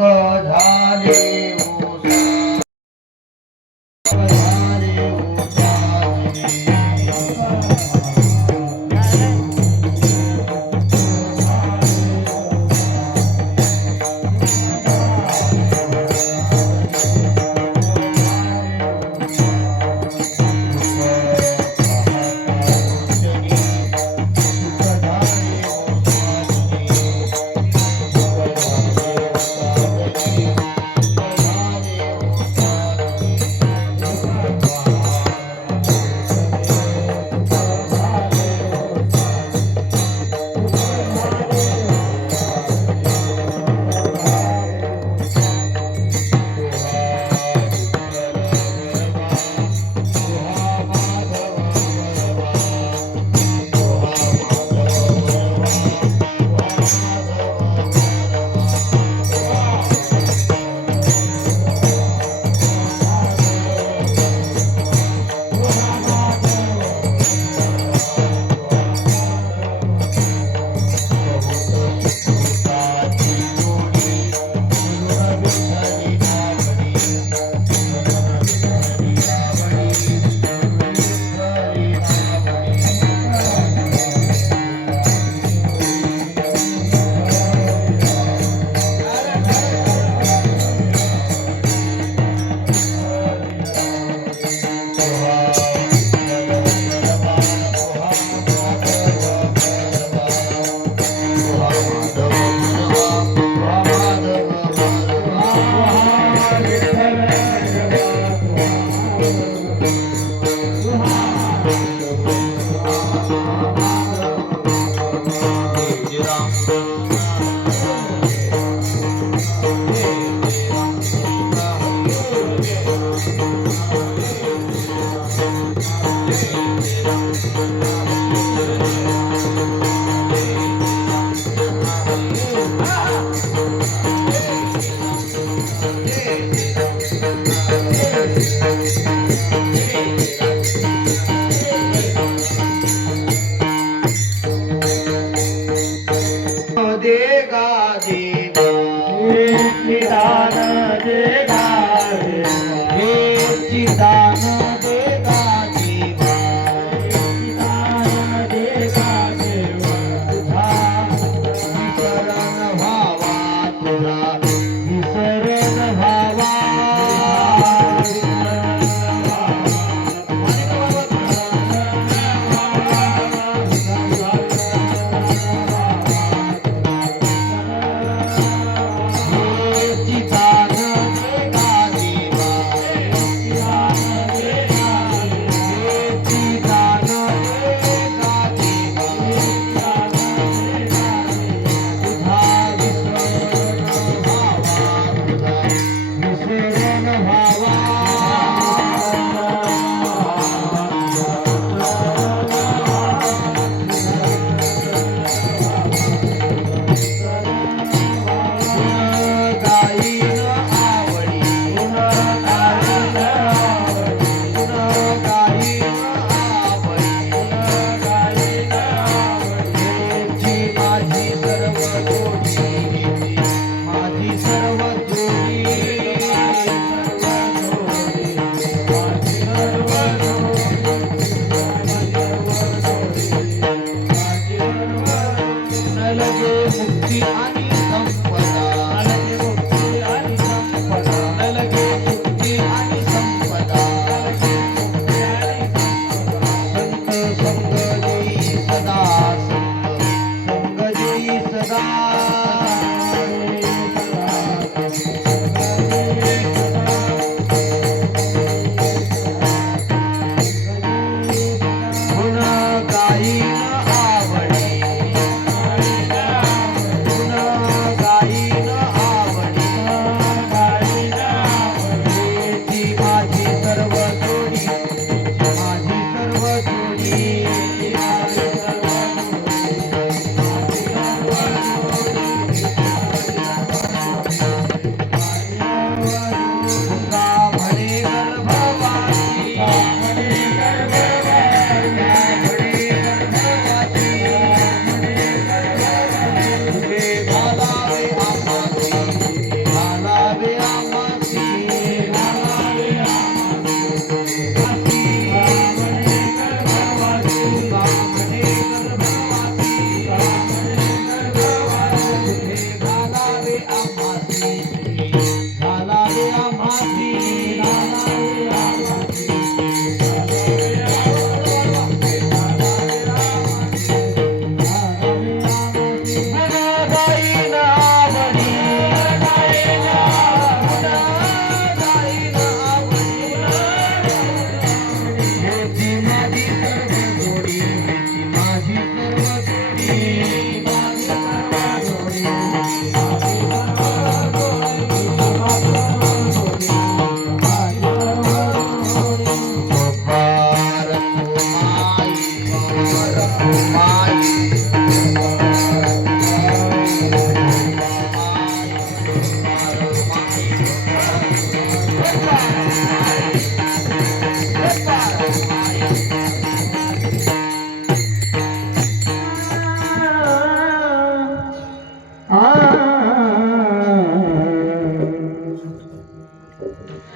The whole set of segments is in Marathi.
झाले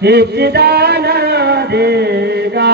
एक दाना देगा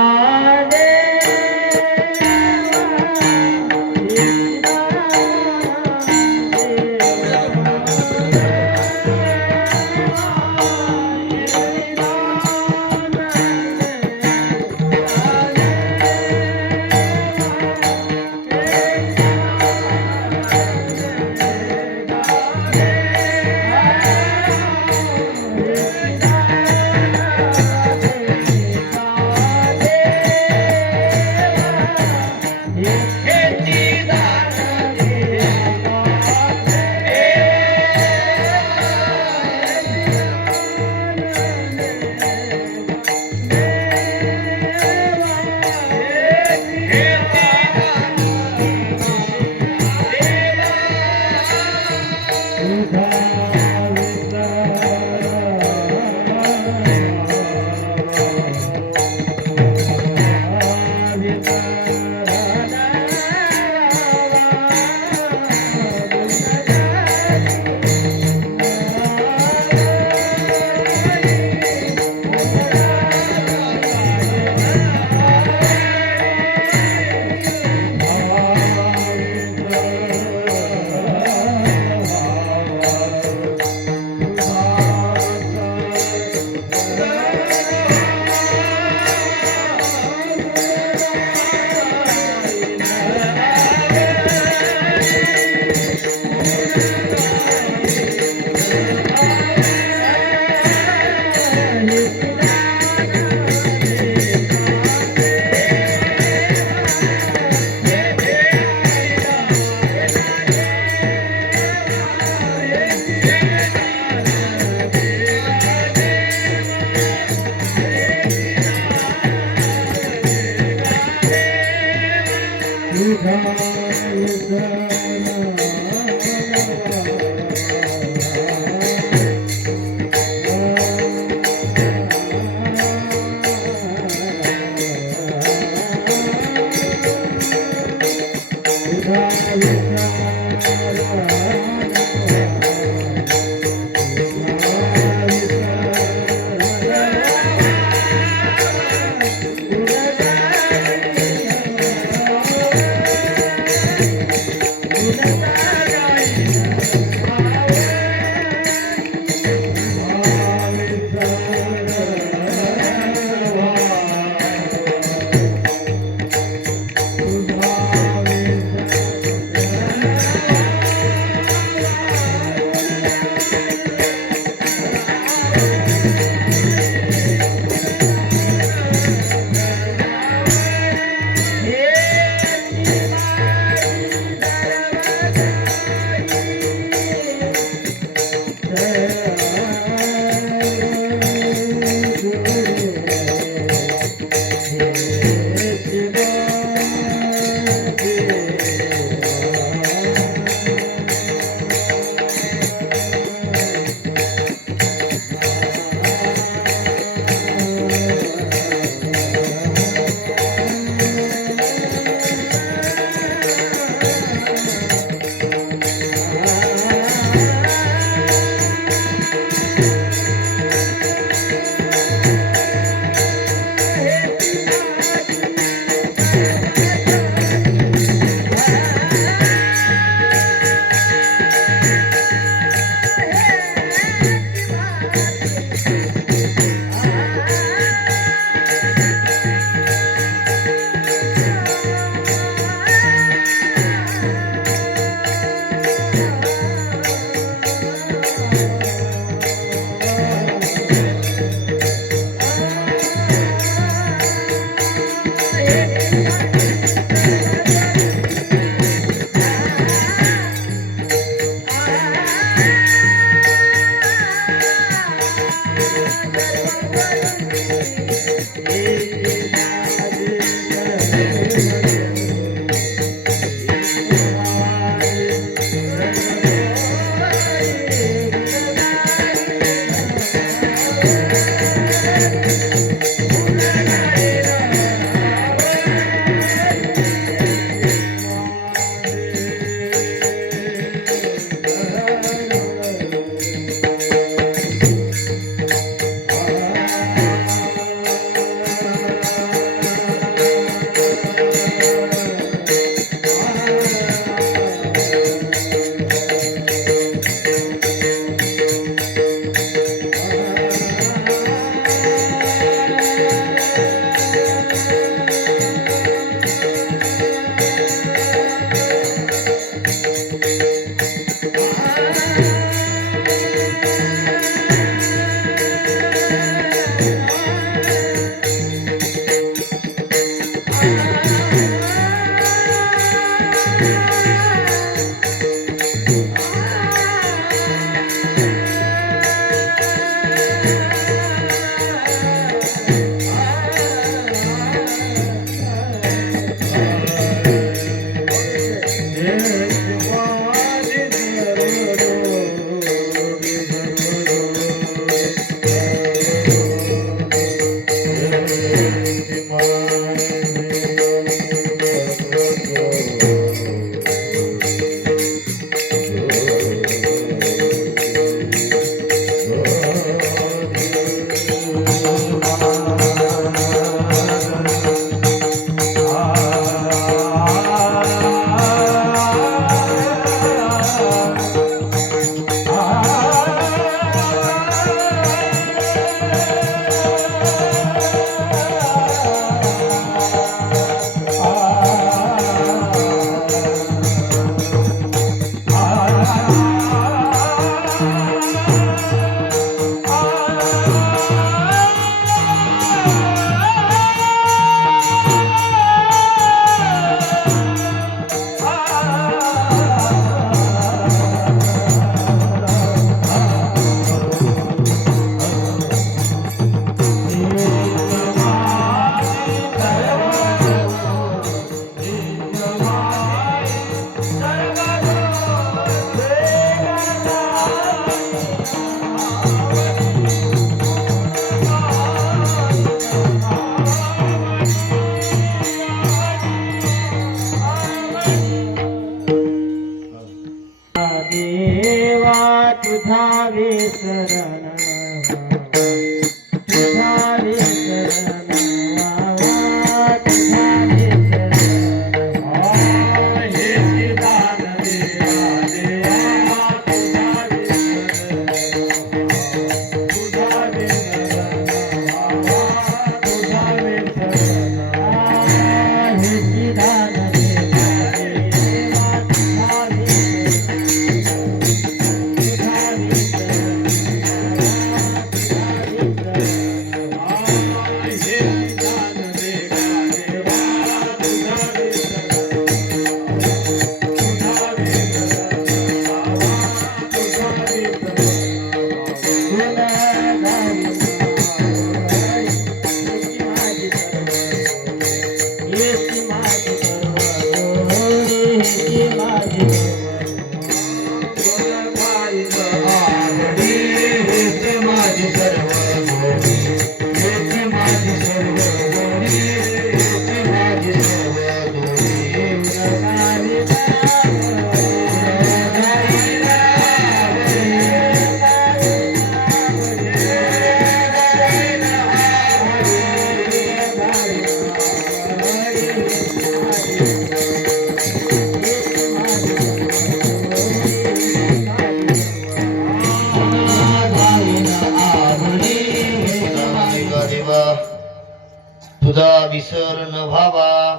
तुझा विसर न व्हावा,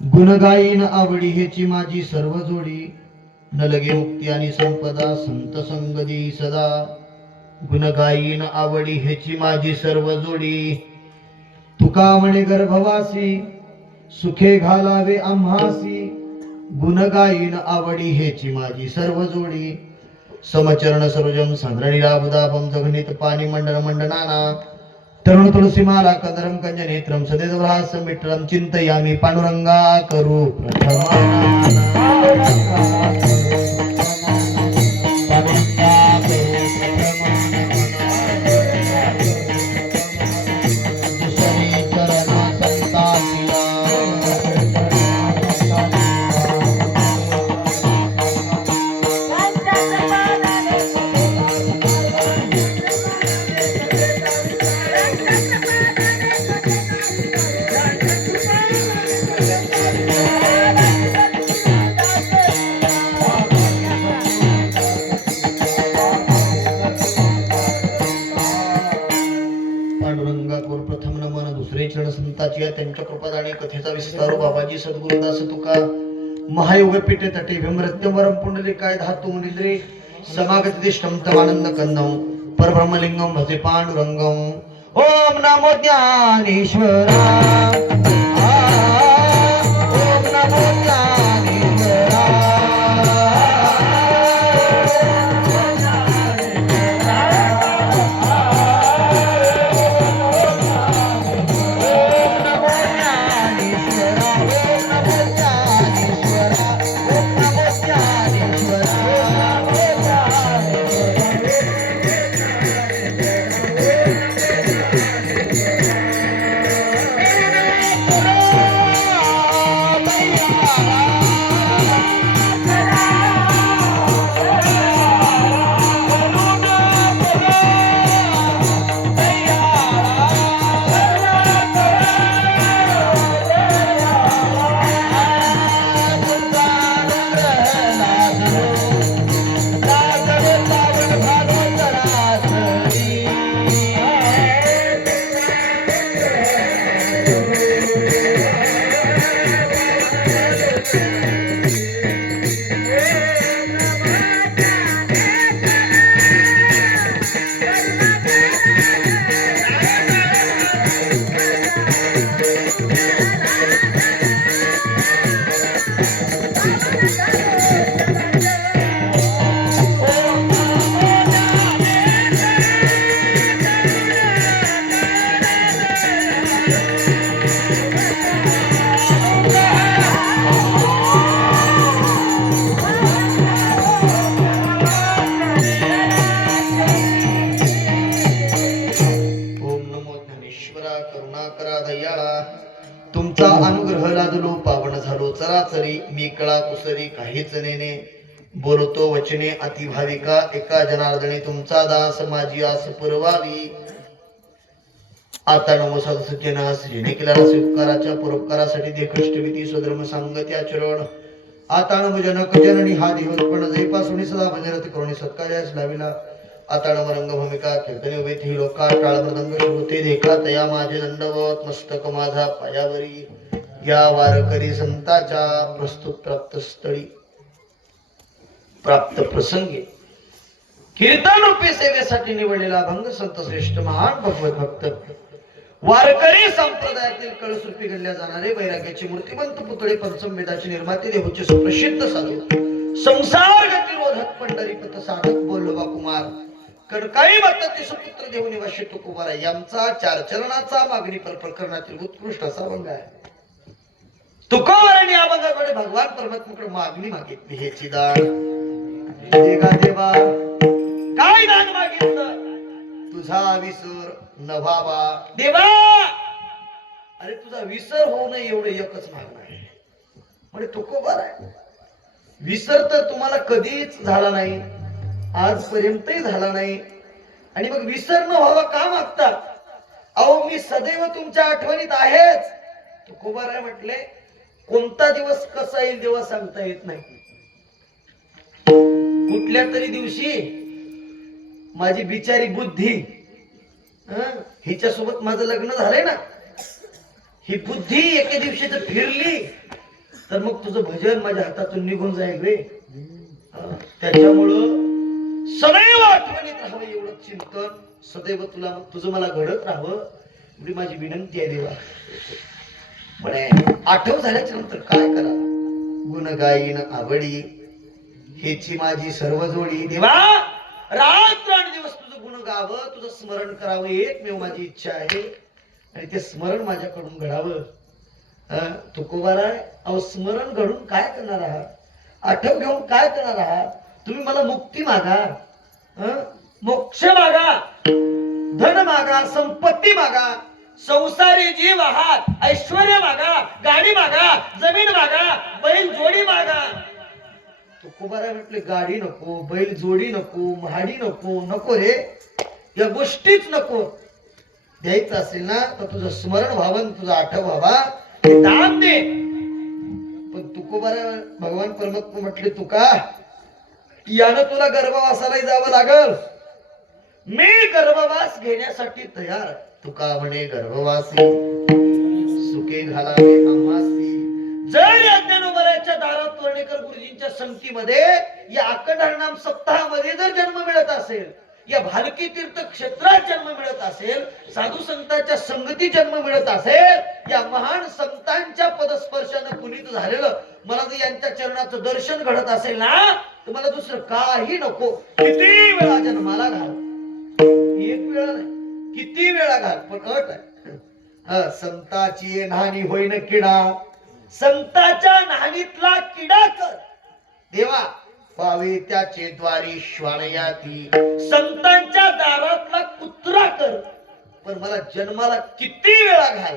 गुण गाईन आवडी हेची माझी सर्व जोडी, न लगे मुक्ती आणि संपदा संत संग देई सदा. गुण गाईन आवडी हेची माझी सर्व जोडी, तुका म्हणे गर्भवासी सुखे घालावे आम्हासी. गुण गाईन आवडी हेची माझी सर्व जोडी, समचरण सरोजम संद्रणीराबुदाभम जगणित पाणी मंडन मंडनाना. तरुण तुळसीमाला कदरम कंज नेत्रम सदेवहासं विठ्ठलम चिंतयामि पांडुरंगा करू संताची त्यांच्या कृपादाने कथेचा विस्तार बाबाजी सद्गुरुदास तुका महायोग पीठे तटे विमृत्यवरम पुंडलिकाय धातु मुनिद्रे समागत दिष्टम तमानंद कंदम परब्रह्मलिंगम भजे पांडुरंगम. ओम नमो ज्ञानेश्वरा, ओम नमो ज्ञानेश्वरा. तुमचा अनुग्रह लादलो पावन झालो चराचरी. मी कळा कुसरी काहीच नेने, बोलतो वचने अतिभाविका. एका जनार्दनी तुमचा दास माझी आस पुरवावी. आता नमो साधू सज्जनास जेणे केला उपकाराच्या परोपकारासाठी देखष्टविती स्वधर्म सांगती आचरण. आता नमो जनक जननी हा देह उत्पन्न जयपासून सदा भजनरती करुणी सत्कार्यास लाविला. आता नम रंग भूमिका कीर्तने उभे ती लोका टाळ मृदंग श्रुते देखा तया माझे दंडवत मस्तक माझा पायावरी. या वारकरी संताच्या प्रस्तुत प्राप्त स्थळी प्राप्त प्रसंगी कीर्तन रूपी सेवेसाठी निवडलेला भंग संत श्रेष्ठ महान भगवत भक्त वारकरी संप्रदायातील कळसरूपी गणल्या जाणारे वैराग्याचे मूर्तिमंत पुतळे पंचम वेदाचे निर्माते देहूचे सुप्रसिद्ध साधू संसार गतिरोधक पंढरीपत साधक बोलवा कुमार कणकाई माताचे सुपुत्र देव निवासी तुकोबारा यांचा चार चरणाचा मागणी पर प्रकरणातील उत्कृष्ट असा भंग आहे. तुकोबाराने अभंगाकडे भगवान परमात्म्याकडे मागणी मागितली, हे चिदान देगा देवा, काय दान मागितलं? तुझा विसर न व्हावा देवा. अरे तुझा विसर होऊ नये एवढं एकच मागणं आहे. म्हणजे तुकोबार आहे, विसर तर तुम्हाला कधीच झाला नाही, आजपर्यंतही झाला नाही, आणि मग विसर न व्हावा का मागता? अहो मी सदैव तुमच्या आठवणीत आहेच. तुकोबाराय म्हटले, कोणता दिवस कसा येईल देवा सांगता येत नाही. कुठल्या तरी दिवशी माझी बिचारी बुद्धी, हिच्यासोबत माझं लग्न झालंय ना, ही बुद्धी एके दिवशी जर फिरली तर मग तुझं भजन माझ्या हातातून निघून जाईल रे. त्याच्यामुळं सदैव आठवणीत राहावं एवढं चिंतन, सदैव तुझं मला घडत राहावं एवढी माझी विनंती आहे देवा. म्हणे आठव झाल्याच्या नंतर काय करा? गुण गाईन आवडी हेची माझी सर्व जोडी देवा. रात्र आणि दिवस तुझं गुण गावं, तुझं स्मरण करावं एकमेव माझी इच्छा आहे, आणि ते स्मरण माझ्याकडून घडावं. तुकोबाराय, अहो स्मरण घडून काय करणार आहात? आठव घेऊन काय करणार आहात? तुम्ही मला मुक्ती मागा, मोक्ष मागा, धन मागा, संपत्ती मागा, संसारी जीव आहात, ऐश्वर्य मागा, गाडी मागा, जमीन मागा, बैल जोडी मागा. तुकोबाराय म्हटले, गाडी नको, बैल जोडी नको, महाडी नको, नको रे, या गोष्टीच नको. द्यायचं असेल ना तर तुझं स्मरण व्हावं, तुझा आठव व्हावा, हे दान दे. पण तुकोबाराय भगवान परमात्मा म्हटले, तुका यानं तुला गर्भवासाला जावं लागल. मी गर्भवास घेण्यासाठी तयार. तुका म्हणे गर्भवासी सुखे घालावे आम्हासी. जर या ज्ञानोबाराच्या दारात तोरणेकर गुरुजींच्या संगतीमध्ये या अखंड हरिनाम सप्ताहामध्ये जर जन्म मिळत असेल, या भालकी तीर्थ क्षेत्रात जन्म मिळत असेल, साधू संतांच्या संगती जन्म मिळत असेल, या महान संतांच्या पदस्पर्शाने पुनीत झालेलं मला जर यांच्या चरणाचं दर्शन घडत असेल ना, तर मला दुसरं काही नको. किती वेळा जन्माला घाल, एक वेळा नाही, किती वेळा घाल, पण अट आहे, संताची नानी होईन किडा, संताच्या नानीतला किडा कर देवा. पावे त्याचे द्वारी श्वानयाती, संतांच्या दारातला कुत्रा कर, पण मला जन्माला किती वेळा घाल,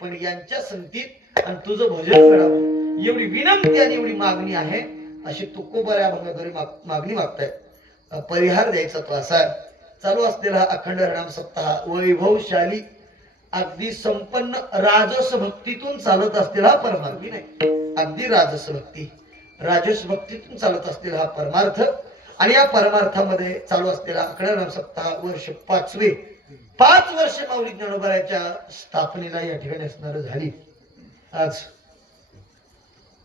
पण यांच्या संगतीत आणि तुझं भजन करावं एवढी विनंती आणि एवढी मागणी आहे. अशी तुकोबाऱ्या भंगारी मागणी मागतायत. परिहार द्यायचा तो असा चालू असलेला अखंड हरिनाम सप्ताह वैभवशाली अगदी संपन्न राजस भक्तीतून चालत असलेला हा परमार्थ नाही, अगदी राजस भक्ती, राजस भक्तीतून चालत असलेला हा परमार्थ. आणि या परमार्थामध्ये चालू असलेला अखंड हरिनाम सप्ताह वर्ष 5वे, 5 वर्ष माऊली ज्ञानोबाराच्या स्थापनेला या ठिकाणी असणार झाली आज.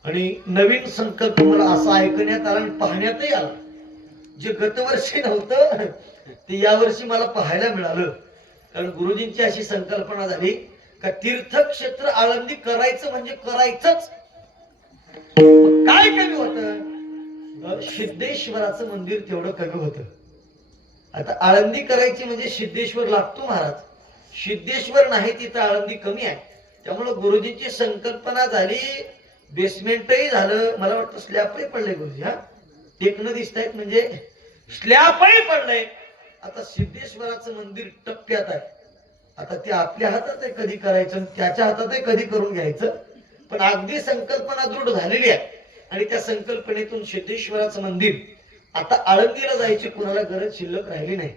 आणि नवीन संकल्प मला असा ऐकण्यात आला आणि पाहण्यातही आला, जे गतवर्षी नव्हतं ते यावर्षी मला पाहायला मिळालं. कारण गुरुजींची अशी संकल्पना झाली का तीर्थक्षेत्र आळंदी करायचं म्हणजे करायचंच. काय कमी होत? सिद्धेश्वराचं मंदिर तेवढं कमी होतं. आता आळंदी करायची म्हणजे सिद्धेश्वर लागतो महाराज, सिद्धेश्वर नाही तिथं आळंदी कमी आहे. त्यामुळे गुरुजींची संकल्पना झाली, बेसमेंटही झालं, मला वाटतं स्लॅबही पडलंय गुरुजी, हा टेकणं दिसतायत म्हणजे स्लॅबही पडलंय. आता सिद्धेश्वराचं मंदिर टप्प्यात आहे. आता ते आपल्या हातात आहे कधी करायचं, त्याच्या हातात आहे कधी करून घ्यायचं, पण अगदी संकल्पना दृढ झालेली आहे. आणि त्या संकल्पनेतून सिद्धेश्वराचं मंदिर आता आळंदीला जायची कुणाला गरज शिल्लक राहिली नाही.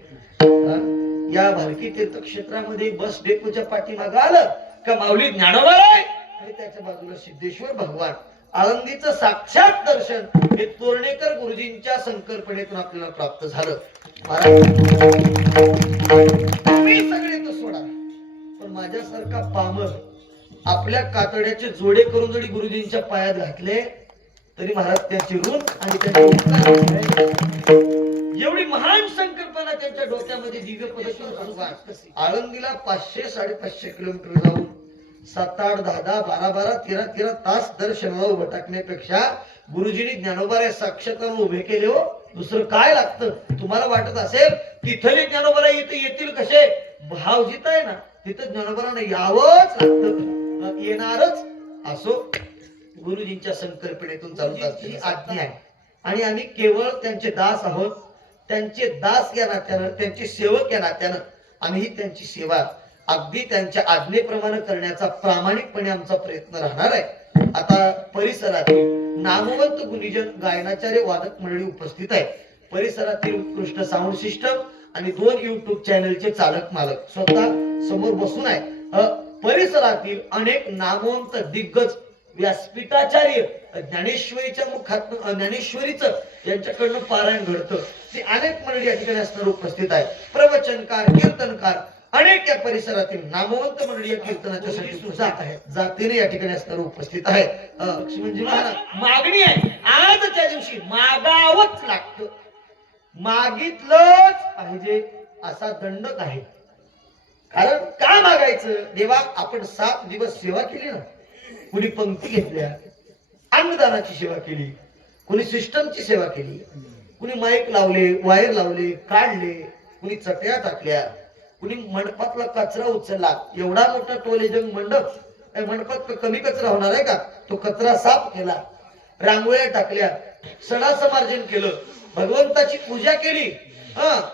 या भालकी तीर्थक्षेत्रामध्ये बस डेपोच्या पाठीमागं आलं का माऊली ज्ञानोबा आहे आणि त्याच्या बाजूला सिद्धेश्वर भगवान. आळंदीचं साक्षात दर्शन हे तोरणेकर गुरुजींच्या संकल्पनेतून आपल्याला प्राप्त झालं. तुम्ही सगळे तर सोडा, पण माझ्यासारखा पामर आपल्या कातड्याचे जोडे करून जरी गुरुजींच्या पायात घातले तरी महाराज त्यांची ऋण आणि त्यांच्या एवढी महान संकल्पना त्यांच्या डोक्यामध्ये दिव्य पद्धतीने. आळंदीला 500-550 किलोमीटर जाऊन 7-8, 10-10, 12-12, 13-13 तास दर्शनाला उभं टाकण्यापेक्षा गुरुजींनी ज्ञानोबाऱ्या साक्षात उभे केले. हो दुसरं काय लागतं? तुम्हाला वाटत असेल तिथले ज्ञानोबारा इथे येतील कसे? भाव जिथं आहे ना तिथं ज्ञानोबारांना यावंच लागतं, येणारच असो. गुरुजींच्या संकल्पनेतून चालत असते ही आज्ञा आहे आणि आम्ही केवळ त्यांचे दास आहोत. त्यांचे दास या नात्यानं, त्यांचे सेवक या नात्यानं आम्ही ही त्यांची सेवा अगदी त्यांच्या आज्ञेप्रमाणे करण्याचा प्रामाणिकपणे आमचा प्रयत्न राहणार आहे. आता परिसरातील नामवंत गुणीजन गायनाचार्य वादक मंडळी उपस्थित आहे. परिसरातील उत्कृष्ट साऊंड सिस्टम आणि 2 युट्यूब चॅनलचे चालक मालक स्वतः समोर बसून आहे. परिसरातील अनेक नामवंत दिग्गज व्यासपीठाचार्य ज्ञानेश्वरीच्या मुखात ज्ञानेश्वरीचं यांच्याकडनं पारायण घडतं ते अनेक मंडळी या ठिकाणी असणार उपस्थित आहे. प्रवचनकार, कीर्तनकार अनेक या परिसरातील नामवंत मंडळी या कीर्तनाच्यासाठी जात आहेत, जातीने या ठिकाणी असणार उपस्थित आहेत. लक्ष्मणजी महाराज मागणी आहे आजच्या दिवशी मागावंच लागतं, मागितलंच पाहिजे असा दंडक आहे. कारण का मागायचं? देवा आपण 7 दिवस सेवा केली ना, कुणी पंक्ती घेतल्या, अन्नदानाची सेवा केली, कुणी सिस्टमची सेवा केली, कुणी माईक लावले, वायर लावले, काढले, कुणी चटया टाकल्या, कुणी मंडपातला कचरा उचलला. एवढा मोठा टोलेजंग मंडप, त्या मंडपात कमी कचरा होणार आहे का? तो कचरा साफ केला, रांगोळ्या टाकल्या, सणा समार्जन केलं, भगवंताची पूजा केली,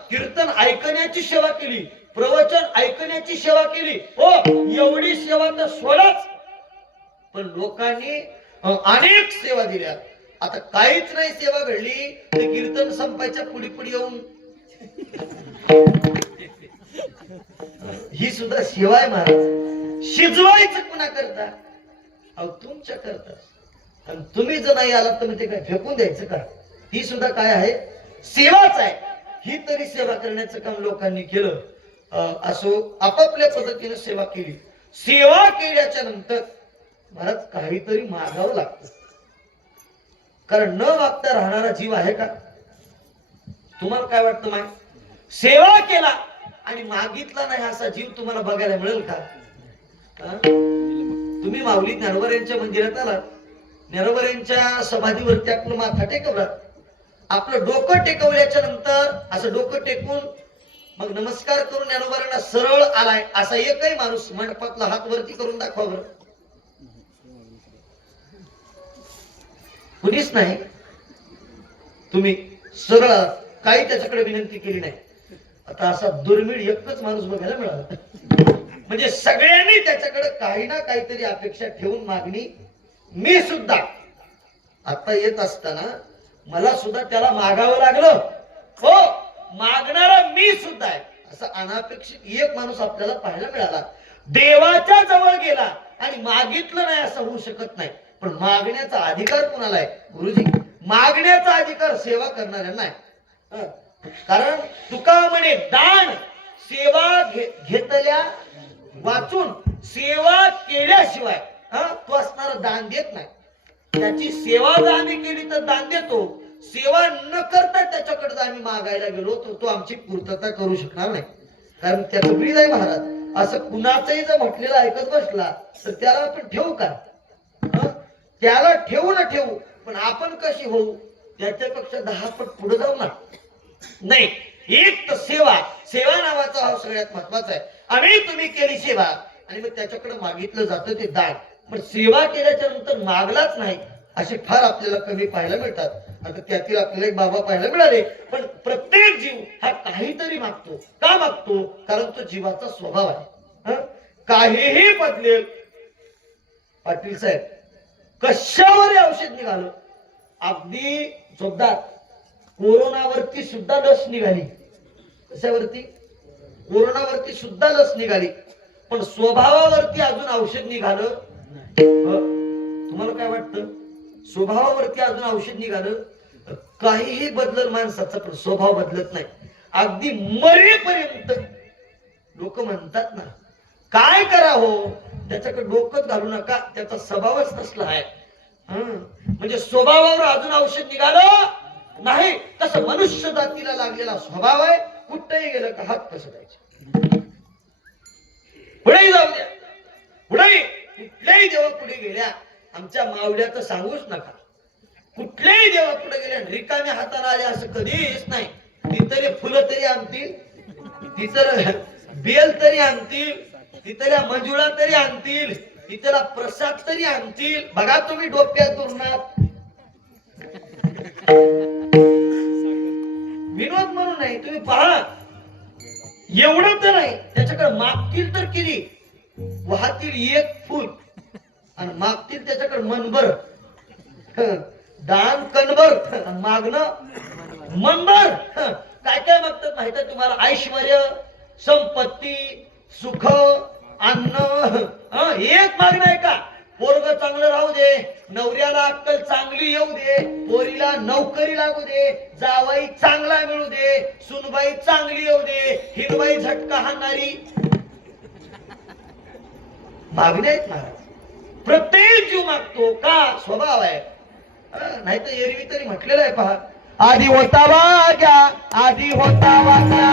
कीर्तन ऐकण्याची सेवा केली, प्रवचन ऐकण्याची सेवा केली. हो, एवढी सेवा तर सोडाच, पण लोकांनी अनेक सेवा दिल्या. आता काहीच नाही सेवा घडली ते कीर्तन संपायच्या पुढी पुढी येऊन ही सुद्धा सेवा आहे महाराज. शिजवायचं कुणा करता? अहो तुमच्या करता. आणि तुम्ही जर नाही आलात तर ते काय फेकून द्यायचं का? ही सुद्धा काय आहे? सेवाच आहे. ही तरी सेवा करण्याचं काम लोकांनी केलं. असो आपापल्या पद्धतीने सेवा केली. सेवा केल्याच्या नंतर महाराज काहीतरी मागावं लागतं. कारण न मागता राहणारा जीव आहे का? तुम्हाला काय वाटतं? माय सेवा केला आणि मागितला नाही असा जीव तुम्हाला बघायला मिळेल का? तुम्ही माऊली ज्ञानोबा यांच्या मंदिरात आला, ज्ञानोबा यांच्या समाधीवरती आपलं माथा टेकवला, आपलं डोकं टेकवल्याच्या नंतर असं डोकं टेकून मग नमस्कार करून ज्ञानोबांना सरळ आलाय असा एकही माणूस मंडपातला हात वरती करून दाखवा बरं. कुणीच नाही. तुम्ही सरळ काही त्याच्याकडे विनंती केली नाही. आता असा दुर्मिळ एकच माणूस बघायला मिळाला. म्हणजे सगळ्यांनी त्याच्याकडे काही ना काहीतरी अपेक्षा ठेवून मागणी. मी सुद्धा आता येत असताना मला सुद्धा त्याला मागावं लागलं. हो, मागणारा मी सुद्धा आहे. असा अनापेक्षित एक माणूस आपल्याला पाहायला मिळाला. देवाच्या जवळ गेला आणि मागितलं नाही असं होऊ शकत नाही. पण मागण्याचा अधिकार कुणाला आहे? गुरुजी. मागण्याचा अधिकार सेवा करणाऱ्यांना आहे. कारण तुका म्हणे दान सेवा घेतल्या वाचून सेवा केल्याशिवाय तो असणारा दान देत नाही. त्याची सेवा जर आम्ही केली तर दान देतो. सेवा न करता त्याच्याकडे जर आम्ही मागायला गेलो तर तो आमची पूर्तता करू शकणार नाही. कारण त्याचं ब्रीद आहे महाराज. असं कुणाचंही जर म्हटलेलं ऐकत बसला तर त्याला आपण ठेवू का? त्याला ठेवू ना ठेवू, पण आपण कशी होऊ? त्याच्यापेक्षा 10 पट पुढे जाऊ ना. नाही, एक तर सेवा, सेवा नावाचा हा सगळ्यात महत्वाचा आहे. आम्ही तुम्ही केली सेवा आणि मग त्याच्याकडे मागितलं जातं ते दान. पण सेवा केल्याच्या नंतर मागलाच नाही असे फार आपल्याला कमी पाहायला मिळतात. आता त्यातील आपल्याला एक बाबा पाहायला मिळाले. पण प्रत्येक जीव हा काहीतरी मागतो. का मागतो? कारण तो जीवाचा स्वभाव आहे. काहीही बदलेल. पाटील साहेब, कशावर औषध निघालं? अगदी जोरदार. कोरोनावरती सुद्धा लस निघाली. कशावरती? कोरोनावरती सुद्धा लस निघाली. पण स्वभावावरती अजून औषध निघालं. तुम्हाला काय वाटतं? स्वभावावरती अजून औषध निघालं? काहीही बदलल माणसाचा, पण स्वभाव बदलत नाही. अगदी मरेपर्यंत लोक म्हणतात ना, काय करा हो, त्याच्याकडे डोकंच घालू नका, त्याचा स्वभावच तसला आहे. म्हणजे स्वभावावर अजून औषध निघालं नाही. तसं मनुष्य जातीला लागलेला स्वभाव आहे. कुठेही गेलं का हात पसरायचे. पुढेही जाऊ द्या, पुढेही कुठल्याही देवा पुढे गेल्या. आमच्या मावल्या तर सांगूच नका. कुठल्याही देवा पुढे गेल्या रिकाम्या हाताला आले असं कधीच नाही. ती तरी फुलं तरी आणतील, ती तर बेल तरी आणतील, ती तरी मंजुळा तरी आणतील, की त्याला प्रसाद तरी आणतील. बघा तुम्ही डोक्यात दुरणात विनोद म्हणून नाही, तुम्ही पहा एवढं तर नाही, त्याच्याकडे मागतील तर किती, वाहतील एक फूल आणि मागतील त्याच्याकडे मनभर दान कणभर मागणं मनभर. काय काय मागतात माहित आहे तुम्हाला? ऐश्वर्य, संपत्ती, सुख, अन्न. एक मागणं आहे का? पोरग चांगलं राहू दे, नवऱ्याला अक्कल चांगली येऊ दे, पोरीला नोकरी लागू दे, जावाई चांगला मिळू दे, सुनबाई चांगली येऊ दे, हिरबाई झटका हाणणारी. मागणे आहेत महाराज. प्रत्येक जीव मागतो का? स्वभाव आहे. नाही तर एरवी तरी म्हटलेलं आहे पहा, आधी होता वाग्या, आधी होता वाग्या,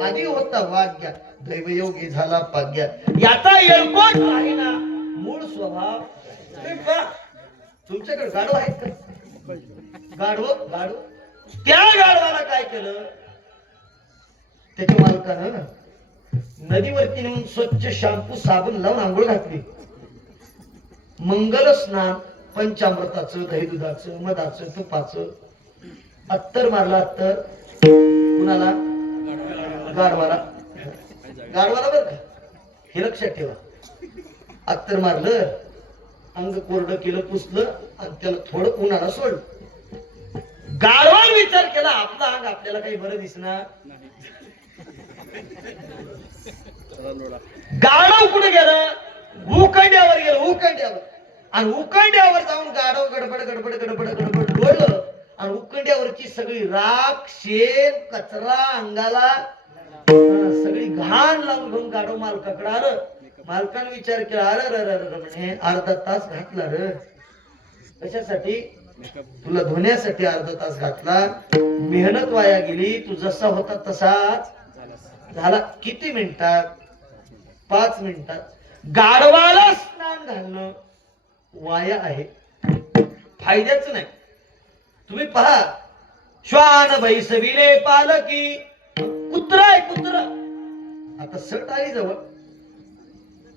आधी होता वाग्या, दैवयोगी झाला पाग्या. याचा येळकोट आहे ना मूळ स्वभाव. तुमच्याकडे गाढव आहेत का? गाढव त्या गाढवाला काय केलं? त्याच्या मालकानं नदीवरती नेऊन स्वच्छ शॅम्पू साबण लावून आंघोळ घातली. मंगल स्नान पंचामृताचं, दही दुधाचं, मधाचं, तुपाचं. अत्तर मारला. अत्तर कुणाला? गाढवाला. बर का, हे लक्षात ठेवा. अत्तर मारलं, अंग कोरडं केलं, पुसलं आणि त्याला थोडं उन्हाळा सोडलं. गाढवाने विचार केला आपला अंग आपल्याला काही बरं दिसणार. गाढव कुठे गेलं? उकंड्यावर गेलं. उकंड्यावर. आणि उकंड्यावर जाऊन गाढव गडबड गडबड गडबड गडबड डोळलं आणि उकंड्यावरची सगळी राख, शेण, कचरा अंगाला सगळी घाण लावून घेऊन गाढव मालकाकडे आलं. मालकाने विचार केला, अरे म्हणे अर्धा तास घातला र. कशासाठी? तुला धुण्यासाठी अर्धा तास घातला. मेहनत वाया गेली. तू जसा होता तसाच झाला. किती मिनिटात? 5 मिनिटात. गाढवाला स्नान घालणं वाया आहे, फायद्याच नाही. तुम्ही पहा, श्वान बैसविले पालकी. कुत्रा आहे, कुत्रा. आता सट आली जवळ.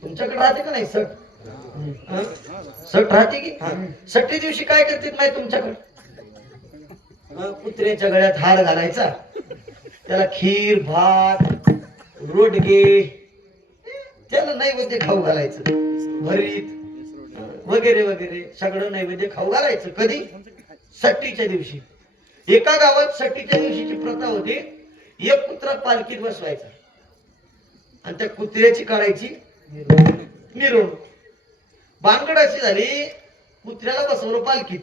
तुमच्याकडे राहते का नाही सट? सट राहते की? सट्टी दिवशी काय करते माहिती तुमच्याकडे? कुत्र्याच्या गळ्यात हार घालायचा, त्याला खीर, भात, रोडगे, त्याला नैवेद्य खाऊ घालायचं, भरीत वगैरे वगैरे सगळं नैवेद्य खाऊ घालायचं. कधी? सट्टीच्या दिवशी. एका गावात सट्टीच्या दिवशीची प्रथा होती. एक कुत्रा पालखीत बसवायचा आणि त्या कुत्र्याची काढायची मिरवणूक. भानगड अशी झाली, कुत्र्याला बसवलं पालखीत,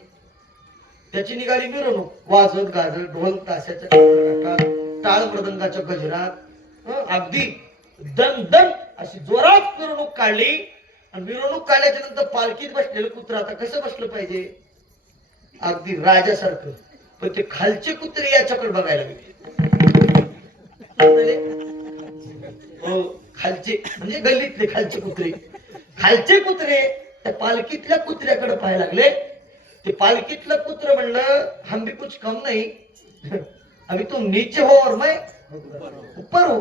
त्याची निघाली मिरवणूक, वाजत गाजत, ढोल ताशाच्या टाळ मृदंगाच्या गजरात, अगदी दन दन अशी जोरात मिरवणूक काढली. आणि मिरवणूक काढल्याच्या नंतर पालखीत बसलेलं कुत्रा आता कसं बसलं पाहिजे? अगदी राजासारखं. पण ते खालचे कुत्रे याच्याकडे बघायला गेले. हो, खालचे म्हणजे गल्लीतले खालचे कुत्रे. खालचे कुत्रे त्या पालखीतल्या कुत्र्याकडे पाहायला लागले. ते पालखीतलं कुत्र म्हणलं, हम भी कुछ कम नहीं, अभी तुम नीचे हो और मैं ऊपर हो.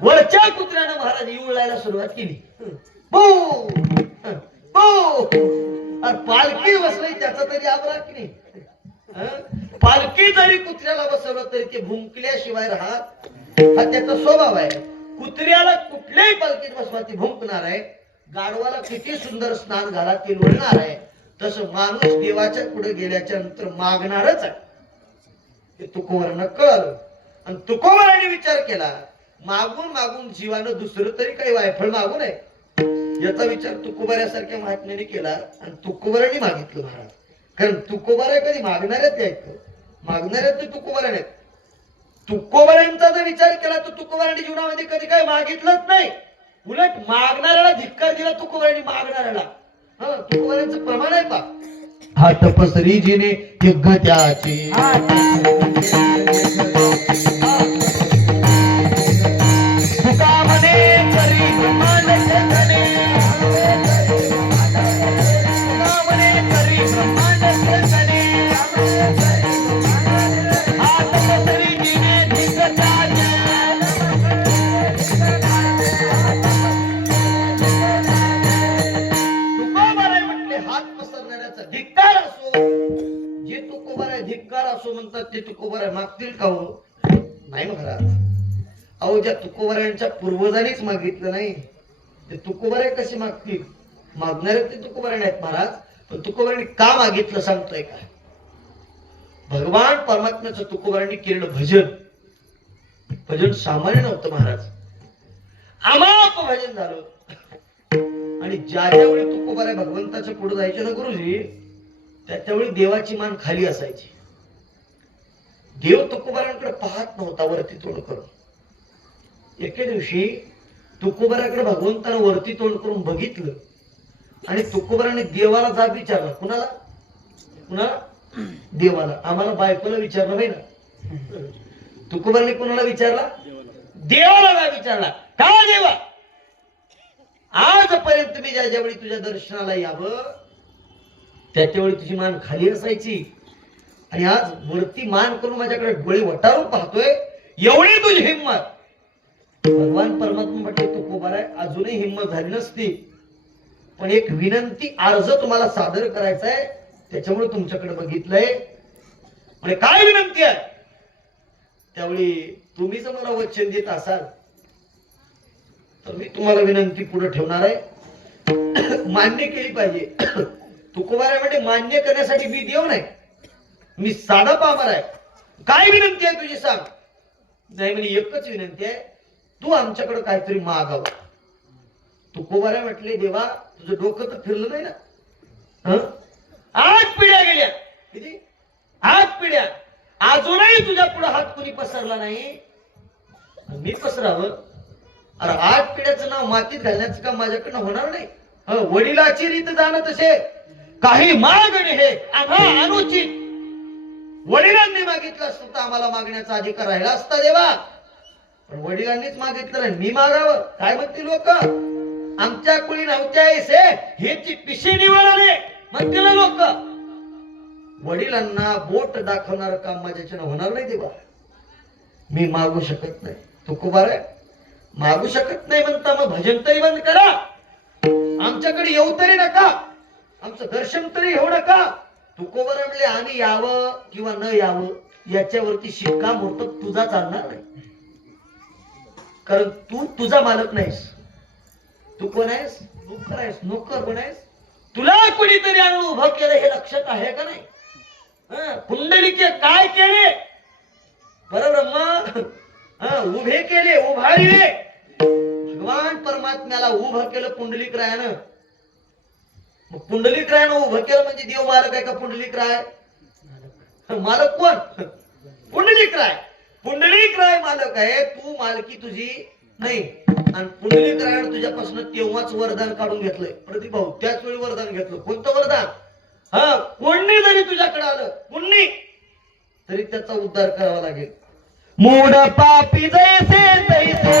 वरच्या कुत्र्यानं महाराज इवळायला सुरुवात केली. पालखी बसली त्याचा तरी आबरा की नाही? पालखी जरी कुत्र्याला बसवलं तरी ते भुंकल्याशिवाय राहत. हा त्याचा स्वभाव आहे. कुत्र्याला कुठल्याही पालखीत बसवा ती भुंकणार आहे. गाढवाला किती सुंदर स्नान घाला ते लोळणार आहे. तसं माणूस देवाच्या पुढे गेल्याच्या नंतर मागणारच आहे. ते तुकोबरांना कळालं आणि तुकोबरांनी विचार केला, मागून मागून जीवानं दुसरं तरी काही वायफळ मागू नये याचा विचार तुकोबऱ्यासारख्या महात्म्याने केला आणि तुकोबरांनी मागितलं, महाराज कारण तुकोबारा कधी मागणाऱ्यात आहेत, मागणाऱ्यात ते तुकोबारा नाहीत. तुकोबारांचा जर विचार केला तर तुकोबारांनी जीवनामध्ये कधी काही मागितलंच नाही. उलट मागणाऱ्याला धिक्कार दिला तुकोबारांनी, मागणाऱ्याला. तुकोबारांचं प्रमाण आहे पा. हा तपसरी जिने यज्ञ त्याची, तुका म्हणे करी ब्रह्मांड जगणे, तुका म्हणे करी ब्रह्मांड जगणे, हा तपसरी जिने यज्ञ त्याची. तुकोबाराय म्हटले हात पसरणाऱ्याचा धिक्कार असो. जे तुकोबाराय धिक्कार असो म्हणतात ते तुकोबाराय मागतील का हो? नाही महाराज. अहो ज्या तुकोबारायांच्या पूर्वजांनीच मागितलं नाही ते तुकोबाराय कसे मागतील? मागणारे ते तुकोबाराय नाहीत महाराज. पण तुकोबारांनी का मागितलं सांगतोय का? भगवान परमात्म्याचं तुकोबारांनी केलेलं भजन, भजन सामान्य नव्हतं महाराज. अमाप भजन झालं. आणि ज्या ज्यावेळी तुकोबाराय भगवंताच्या पुढे जायचे ना गुरुजी, त्यावेळी देवाची मान खाली असायची. देव तुकोबारांकडे पाहत नव्हता वरती तोंड करून. एके दिवशी तुकोबाराकडे भगवंतानं वरती तोंड करून बघितलं आणि तुकोबाराने देवाला जाब विचारला. कुणाला? कुणाला? देवाला. आम्हाला बायकोला विचारलं नाही ना. तुकोबाराने कुणाला विचारला? देवाला जाब विचारला. का देवा, आजपर्यंत मी ज्या ज्यावेळी तुझ्या दर्शनाला यावं त्यावेळी तुझी मान खाली असायची आणि आज वरती मान करून माझ्याकडे डोळे वटारून पाहतोय, एवढी तुझी हिंमत. भगवान परमात्मा म्हटले तुकोबाराय अजूनही हिंमत झाली नसती, पण एक विनंती अर्ज तुम्हाला सादर करायचा आहे, त्याच्यामुळे तुमच्याकडे बघितलंय. म्हणजे काय विनंती आहे? त्यावेळी तुम्ही जर मला वचन देत असाल तर मी तुम्हाला विनंती पुढे ठेवणार आहे. मान्य केली पाहिजे. तुकोबाराय म्हणजे मान्य करण्यासाठी मी देव नाही, मी साधा पामर आहे. काय विनंती आहे तुझी सांग? नाही म्हणजे एकच विनंती आहे, तू आमच्याकडे काहीतरी मागावं. तुकोबाराय म्हटले देवा तुझं डोकं तर फिरलं नाही ना? 8 पिढ्या गेल्या. किती? 8 पिढ्या. अजूनही तुझ्या पुढे हात कुणी पसरला नाही, मी पसरावं? अरे 8 पिढ्याचं नाव मातीत घालण्याचं काम माझ्याकडनं होणार नाही. वडिलाची रीत जाणं तसे काही मागणे हे आम्हा अनुचित. वडिलांनी मागितलं असतं तर आम्हाला मागण्याचा अधिकार राहिला असता देवा, पण वडिलांनीच मागितलं नाही, मी मागावं? काय म्हणतील लोक? आमच्या कुळी नव्हत्या हे पिशे निवड आले म्हणतील लोक. वडिलांना बोट दाखवणार काम माझ्याच्यानं होणार नाही देवा. मी मागू शकत नाही. तुकोबाराय मागू शकत नाही म्हणता मग भजन तरी बंद करा, आमच्याकडे येऊ तरी नका, आमचं दर्शन तरी होऊ नका. तुकोबाराय म्हणले आम्ही यावं किंवा न यावं याच्यावरती शिक्कामोर्तब तुझा चालणार नाही, कारण तू तुझा मालक नाहीस. तू कोण आहेस? नोकर आहेस. नोकर कोण आहेस? तुला कोणीतरी आणून उभं केलं हे लक्षात आहे का नाही? कुंडलिके काय केले? परब्रह्म उभे केले, उभारले. भगवान परमात्म्याला उभं केलं पुंडलिकरायानं. मग पुंडलिकरायानं उभं केलं म्हणजे देव मालक आहे का पुंडलिकराय? मालक कोण? पुंडलिकराय. पुंडलिकराय मालक आहे, तू मालकी तुझी नाही. आणि पुंडलिकरायानं तुझ्यापासून तेव्हाच वरदान काढून घेतलंय प्रतिभाऊ. त्याच वेळी वरदान घेतलं. कोणतं वरदान? कोणी जरी तुझ्याकडे आलं पुण्य तरी त्याचा उद्धार करावा लागेल. मूड पापी जैसे तैसे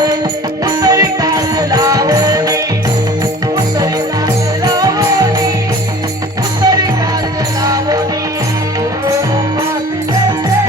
उत्तरी कास लावणी, उत्तरी कास लावणी, उत्तरी कास लावणी. मूड पापी जैसे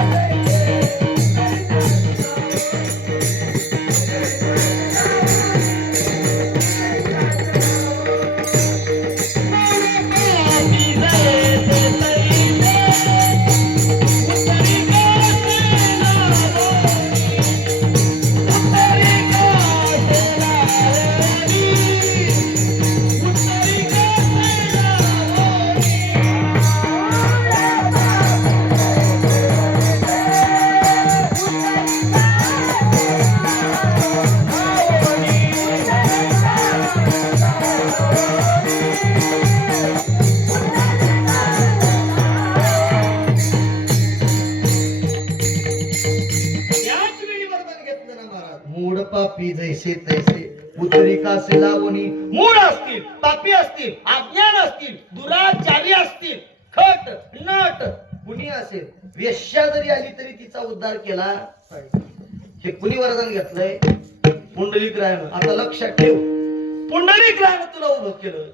मूड पापी जैसे तैसे उतरी कासे लावणी. मूळ असतील, पापी असतील, अज्ञान असतील, दुराचारी असतील, खट नट कुणी असेल, वेश्या जरी आली तरी तिचा उद्धार केला. हे कुणी वरदान घेतलंय? पुंडलिक रायनं. आता लक्षात ठेव, पुंडलिक रायनं तुला उभं केलं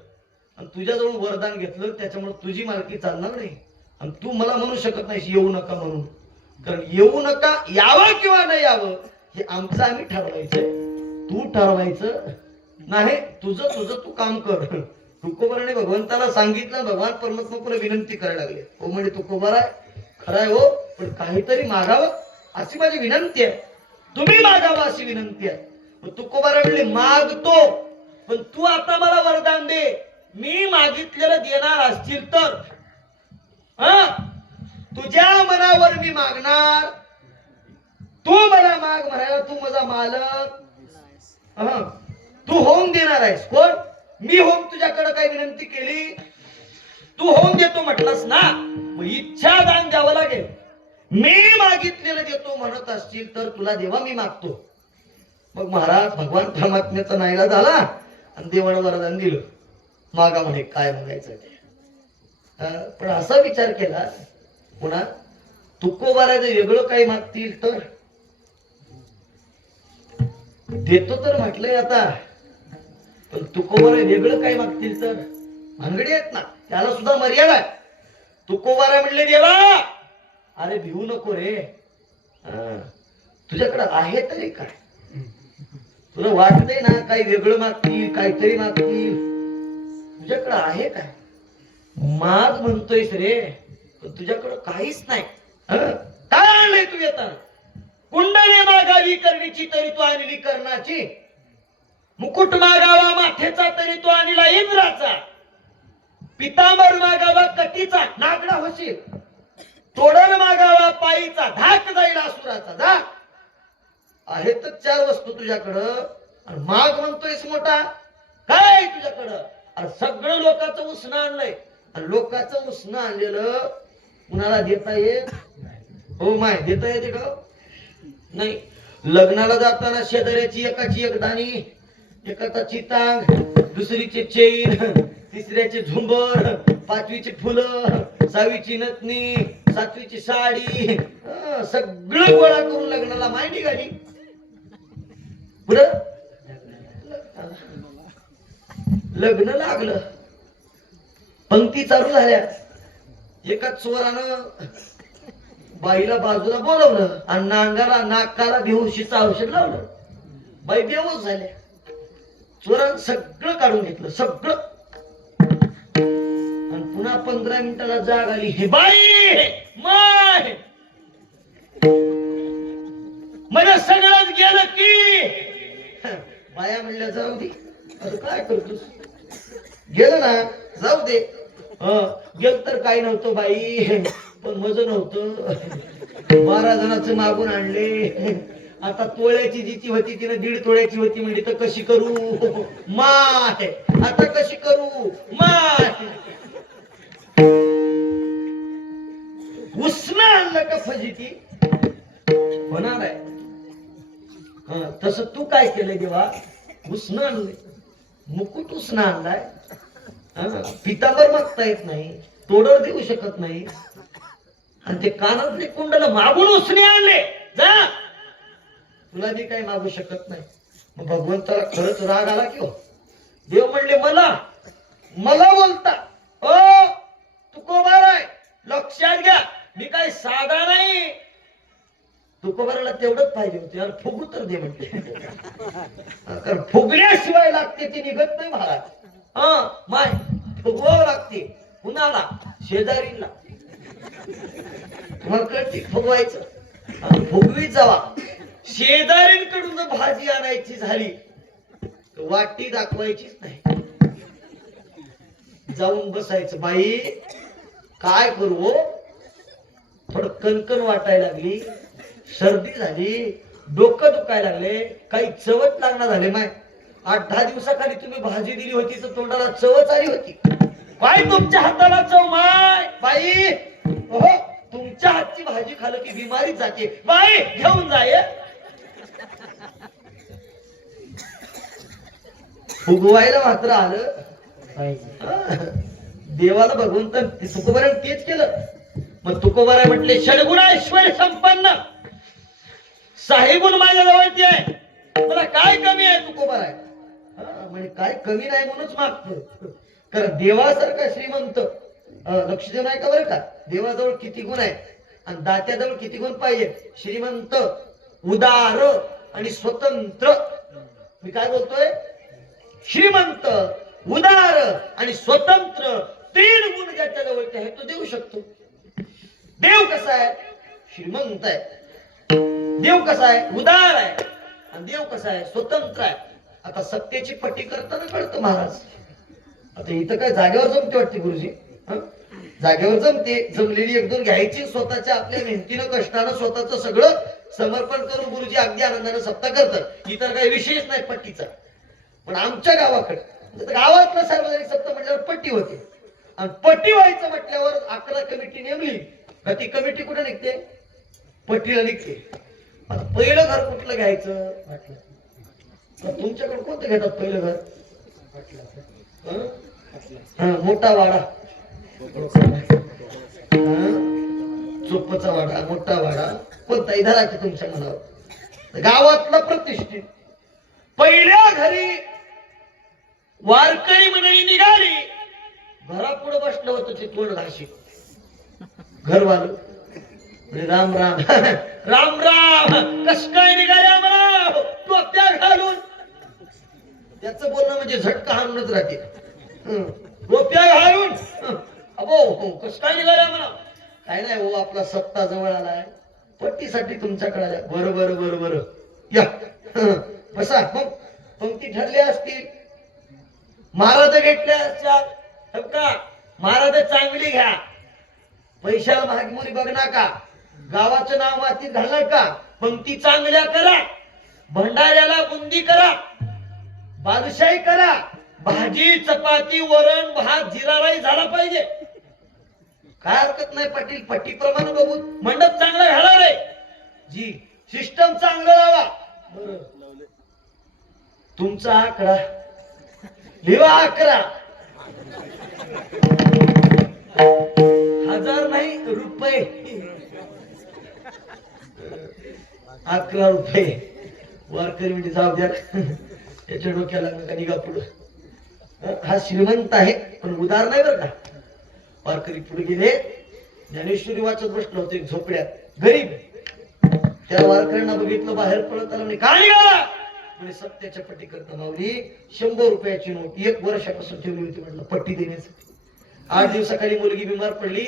आणि तुझ्याजवळ वरदान घेतलं, त्याच्यामुळे तुझी मालकी चालणार नाही. आणि तू मला म्हणू शकत नाहीस येऊ नका म्हणून. कारण येऊ नका, यावं किंवा नाही यावं हे आमचं आम्ही ठरवायचंय. तू ठरवायचं नाही. तुझं तुझं तू काम कर. तुकोबाराने भगवंताला सांगितलं, भगवान परमात्मा पुन्हा विनंती करायला लागले. हो म्हणजे तुकोबार आहे, खराय हो, पण काहीतरी मागावं अशी माझी विनंती आहे. तुम्ही मागावं अशी विनंती आहे. तुकोबारा म्हणले मागतो, पण तू आता मला वरदान दे. मी मागितलेलं देणार असतील तर तुझ्या मनावर मी मागणार. तू मला माग म्हणायला तू माझा मालक. तू होऊन देणार आहेस. कोण? मी होऊन तुझ्याकडे काही विनंती केली, तू होऊन देतो म्हटलास ना, मग इच्छा दान द्यावं लागेल. मी मागितलेलं देतो म्हणत असतील तर तुला देवा मी मागतो. मग महाराज भगवान परमात्म्याचा नाईला झाला आणि देवाला वरदान दिलं. मागा म्हणे काय मागायचं ते. पण असा विचार केला पुन्हा, तुकोबाराचं वेगळं काही मागतील तर देतो तर म्हटलंय आता, पण तुकोबारा वेगळं काही मागतील तर भानगडी आहेत ना, त्याला सुद्धा मर्यादा आहे. तुकोबारा म्हणले देवा अरे भिवू नको रे, तुझ्याकडे आहे तरी काय? तुला वाटतंय ना काही वेगळं मागतील, काहीतरी मागतील, तुझ्याकडे आहे काय? माग म्हणतोयस रे, पण तुझ्याकडे काहीच नाही. काय आणलंय तू येताना? कुंडली मागावी करण्याची तरी तू आणली कर्णाची, मुकुट मागावा माथेचा तरी तू आणला इंद्राचा, पितांबर मागावा कटीचा नागडा होशील, तोडण मागावा पायीचा धाक जाईल असुराचा. जा आहे तर 4 वस्तू तुझ्याकडं आणि माग म्हणतोयस मोठा. काय तुझ्याकडं? अरे सगळं लोकांचं उसणं आणलंय आणि लोकांचं उसणं आणलेलं कुणाला देता येत? हो माय देता येते का? नाही. लग्नाला जाताना शेजाऱ्याची एकाची एक दाणी, एकाचा चितांग, दुसरीचे चेन, तिसऱ्याचे झुंबर, 5वीची फुलं, 6वीची नथनी, 7वीची साडी, सगळं गोळा करून लग्नाला माय निघाली. पुढं लग्न लागलं, पंक्ती चालू झाल्या. एका चोरानं बाईला बाजूला बोलवलं आणि नांगाला नाकाला बेहोशीचं औषध लावलं. बाई बेहोश झाल्या. चोरानं सगळं काढून घेतलं, सगळं. आणि पुन्हा 15 मिनिटाला जाग आली. हे बाई माय मला सगळंच गेलं की. बाया म्हणल्या जाऊ दे, अरे काय करतोस? गेलं ना जाऊ दे. गेल तर काही नव्हतं बाई, पण मज नव्हतं. 12 जणांचं मागून आणले. आता तोळ्याची जिची होती तिने 1.5 तोळ्याची होती म्हणजे तर कशी करू माय? आता कशी करू माय? उसणं आणलं का फजिती होणार आहे. तसं तू काय केलंय देवा? उसणं आणलंय, मुकुट उसणं आणलाय. पितांबर मागता येत नाही, तोडर देऊ शकत नाही, आणि ते कानातले कुंडल मागून उसणे आणले. जा तुला बी काही मागू शकत नाही. मग भगवंताला खरंच राग आला की हो? देव म्हणले मला बोलता ओ तुकोबार आहे, लक्षात घ्या मी काही साधा नाही. तुकोबाराला तेवढंच पाहिजे होते यार, फुगू तर दे म्हणते. कारण फुगल्याशिवाय लागते ती निघत नाही महाराज. माय फुगवावं लागते. कुणाला? शेजारीला. तुम्हाला कळते फुगवायचं, फुगवीत जावा. शेजारींकडून जर भाजी आणायची झाली तर वाटी दाखवायचीच नाही, जाऊन बसायचं. बाई काय करू? थोडं कणकण वाटायला लागली, सर्दी झाली, डोकं दुखायला लागले, काही चवच लागणार झाले. माय 8-10 दिवसाखाली तुम्ही भाजी दिली होती तर तोंडाला चवच आली होती. बाई तुमच्या हाताला चव माय. बाई हो तुमच्या हातची भाजी खाल्लं की बिमारीच जाते. बाई घेऊन जाय. फुगवायला मात्र आलं पाहिजे. देवाला भगवंत तुकोबारायण तेच केलं. मग तुकोबाराय म्हटले षडगुण ऐश्वर्य संपन्न साहेबून माझ्या जवळची आहे, मला काय कमी आहे तुकोबाराय. म्हणजे काय कमी नाही म्हणूनच मागतो. कारण देवासारखा श्रीमंत लक्षदेव नाही का बरं का. देवाजवळ किती गुण आहेत आणि दात्याजवळ किती गुण पाहिजे. श्रीमंत, उदार आणि स्वतंत्र. मी काय बोलतोय, श्रीमंत, उदार आणि स्वतंत्र 3 गुण ज्याच्या जवळ आहे तो देऊ शकतो. देव कसा आहे, श्रीमंत आहे. देव कसा आहे, उदार आहे. आणि देव कसा आहे, स्वतंत्र आहे. आता सत्तेची पट्टी करताना कळतं महाराज. आता इथं काय जागेवर जमते वाटते गुरुजी. जागेवर जमते, जमलेली 1-2 घ्यायची, स्वतःच्या आपल्या मेहनतीनं कष्टानं स्वतःचं सगळं समर्पण करून गुरुजी अगदी आनंदानं सप्ताह करतात. इतर काही विशेष नाही पट्टीचा. पण आमच्या गावाकडे गावातलं सार्वजनिक सप्ताह म्हटल्यावर पट्टी होते. आणि पट्टी व्हायचं म्हटल्यावर 11 कमिटी नेमली का ती कमिटी कुठे निघते, पट्टीला निघते. आता पहिलं घर कुठलं घ्यायचं म्हटलं, तुमच्याकडे कोणतं घेतात पहिलं घर. मोठा वाडा, चोपचा वाडा, मोठा वाडा कोणता इधारा की तुमच्या मनावर. गावातला प्रतिष्ठित पहिल्या घरी वारकरी मंडळी निघाली. घरापुढे बसलं होतं ते तोंड घाशी घरवालं. राम राम राम राम कस काय निघाल्या म्हणा टोप्या घालून. त्याचं बोलणं म्हणजे झटका हाणूनच राहते. टोप्या घालून अबो कस काय निघाल्या म्हणा. काय नाही हो, आपला सप्ताह जवळ आलाय, पट्टीसाठी तुमच्याकडे आल्या. बरं बरं बरं बरं या बसा. मग पंक्ती ठरल्या असतील, महाराज घेतल्या असत्या का. महाराज चांगली घ्या, पैशाला महागमुरी बघ नका, गावाचं नाव मातीत घाल नका, पंक्ती चांगल्या करा, भंडाऱ्याला बुंदी करा, बादशाही करा, भाजी चपाती वरण भात जिरा राईस झाला पाहिजे. काय हरकत नाही पाटील, पट्टीप्रमाणे बघू मंडप चांगला घाला रे जी, सिस्टम चांगलं लावा. बरं तुमचा आकडा लिहा 11 हजार नाही रुपये. 11 रुपये वारकरी म्हणजे जाऊ द्या, त्याच्या डोक्याला नका निघा पुढं. हा श्रीमंत आहे पण उदार नाही बरं का. वारकरी पुढे गेले, ज्ञानेश्वरी वाचत बसलो होते झोपड्यात गरीब. त्या वारकऱ्यांना बघितलं बाहेर पडत आला. काय निघाला म्हणजे सत्याच्या पट्टी करता माऊली 100 रुपयाची नोट 1 वर्षापासून ठेवली होती म्हटलं पट्टी देण्यासाठी. 8 दिवसाखाली मुलगी बिमार पडली,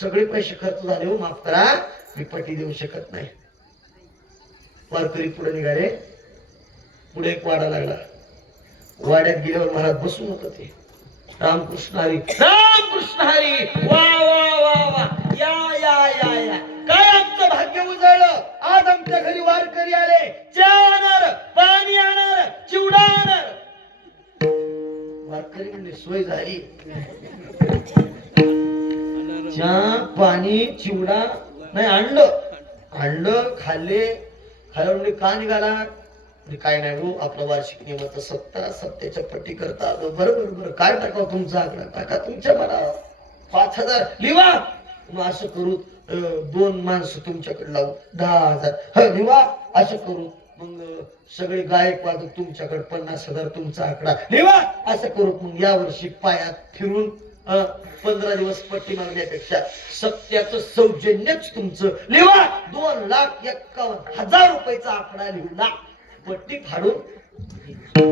सगळे पैसे खर्च झाले, हो माफ करा मी पट्टी देऊ शकत नाही. वारकरी पुढे निघाले. पुढे एक वाडा लागला. वाड्यात गेल्यावर महाराज बसून होत ते. रामकृष्ण हरी, रामकृष्ण हरी, वा वा वा वा, या या या या. काय आमचं भाग्य उजळलं, आज आमच्या घरी वारकरी आले. चहा आणणार, पाणी आणणार, चिवडा आणणार. वारकरी म्हणजे सोय झाली. चहा पाणी चिवडा नाही आणलं, आणलं खाल्ले. खाल्यावर म्हणजे का निघाला म्हणजे काय नाही हो, आपला वार्षिक नियमाचा सप्ताह, सत्याच्या पट्टी करता. बरोबर बरं काय टाकावं तुमचा आकडा टाका तुमच्या मनावर. 5000 लिवा. मग असं करू 2 माणसं तुमच्याकडे लावू 10,000 लिवा. असं करू मग सगळे गायक वादक तुमच्याकडे 50,000 तुमचा आकडा लिवा. असं करू मग या वर्षी पायात फिरून 15 दिवस पट्टी मागण्यापेक्षा सत्याचं सौजन्यच तुमचं लिवा. 2,51,000 रुपयाचा आकडा लिहला. पट्टी फाडून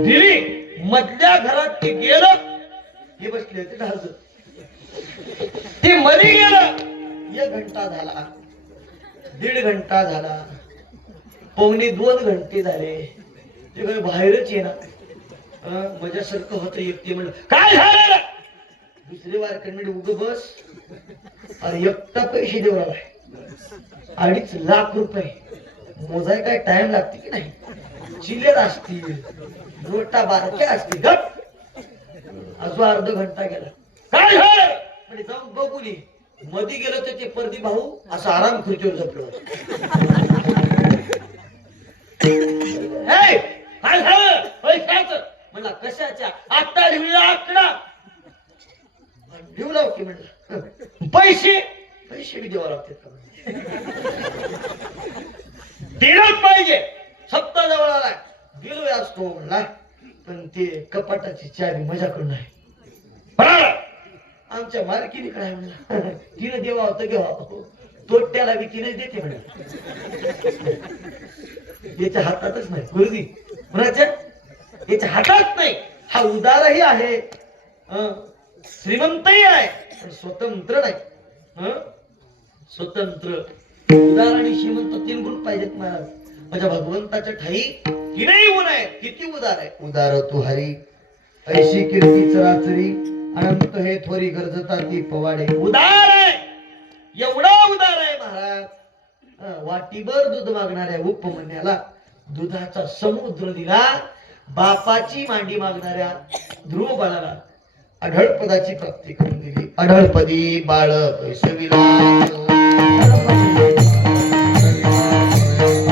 दिली. मधल्या घरात ते गेलं, हे बसले होते ढालत. ते मरी गेलं. 1 घंटा झाला, 1.5 घंटा झाला, 1.25-2 घंटे झाले. ते काही बाहेरच येणार. माझ्यासारखं होतं. एकटे म्हणलं काय झालं. दुसरे वारकरी म्हणजे उग बस. अरे एकटा पैसे देऊ लागला 2.5 लाख रुपये. मोजाय काय टाइम लागते की नाही. चिल्लर असतील, नोटा बारक्या असतील. गप अजून अर्धा घंटा गेला. काय झालं म्हणजे जाऊन बघू नये. मध्ये गेलो तर ते परदी भाऊ असं आराम खुर्चीवर झोपलो. काय झालं पैशाचं म्हणला कशाच्या? आता लिहिला आकडा. लिहू लाव की म्हणलं. पैसे पैसे बी द्यावा लागतात का? दिलंच पाहिजे. सप्ताह जवळ आलाय, दिलोय असतो म्हणला, पण ते कपाटाची चावी माझ्याकडून आहे. बरोबर. आमच्या मालकीने काय म्हणला, तिने देवा होतं घेवा, तोट्याला बी तिने देते म्हणा. याच्या हातातच नाही गुरुजी, कुणाच्या? याच्या हातात नाही. हा उदारही आहे, श्रीमंतही आहे, पण स्वतंत्र नाही. स्वतंत्र, उदार आणि श्रीमंत 3 गुण पाहिजेत महाराज. माझ्या भगवंताच्या ठाई तीनही गुण आहेत. किती उदार आहे. उदार तू हरी, ऐशी कीर्ती चराचरी, अनंत हे थोरी गरजता ती पवाडे. उदार आहे, एवढा उदार आहे महाराज. वाटीभर दूध मागणाऱ्या उपमन्याला दुधाचा समुद्र दिला. बापाची मांडी मागणाऱ्या ध्रुव बाळाला आढळ पदाची प्राप्ती करून दिली. आढळपदी बाळ पैसविला,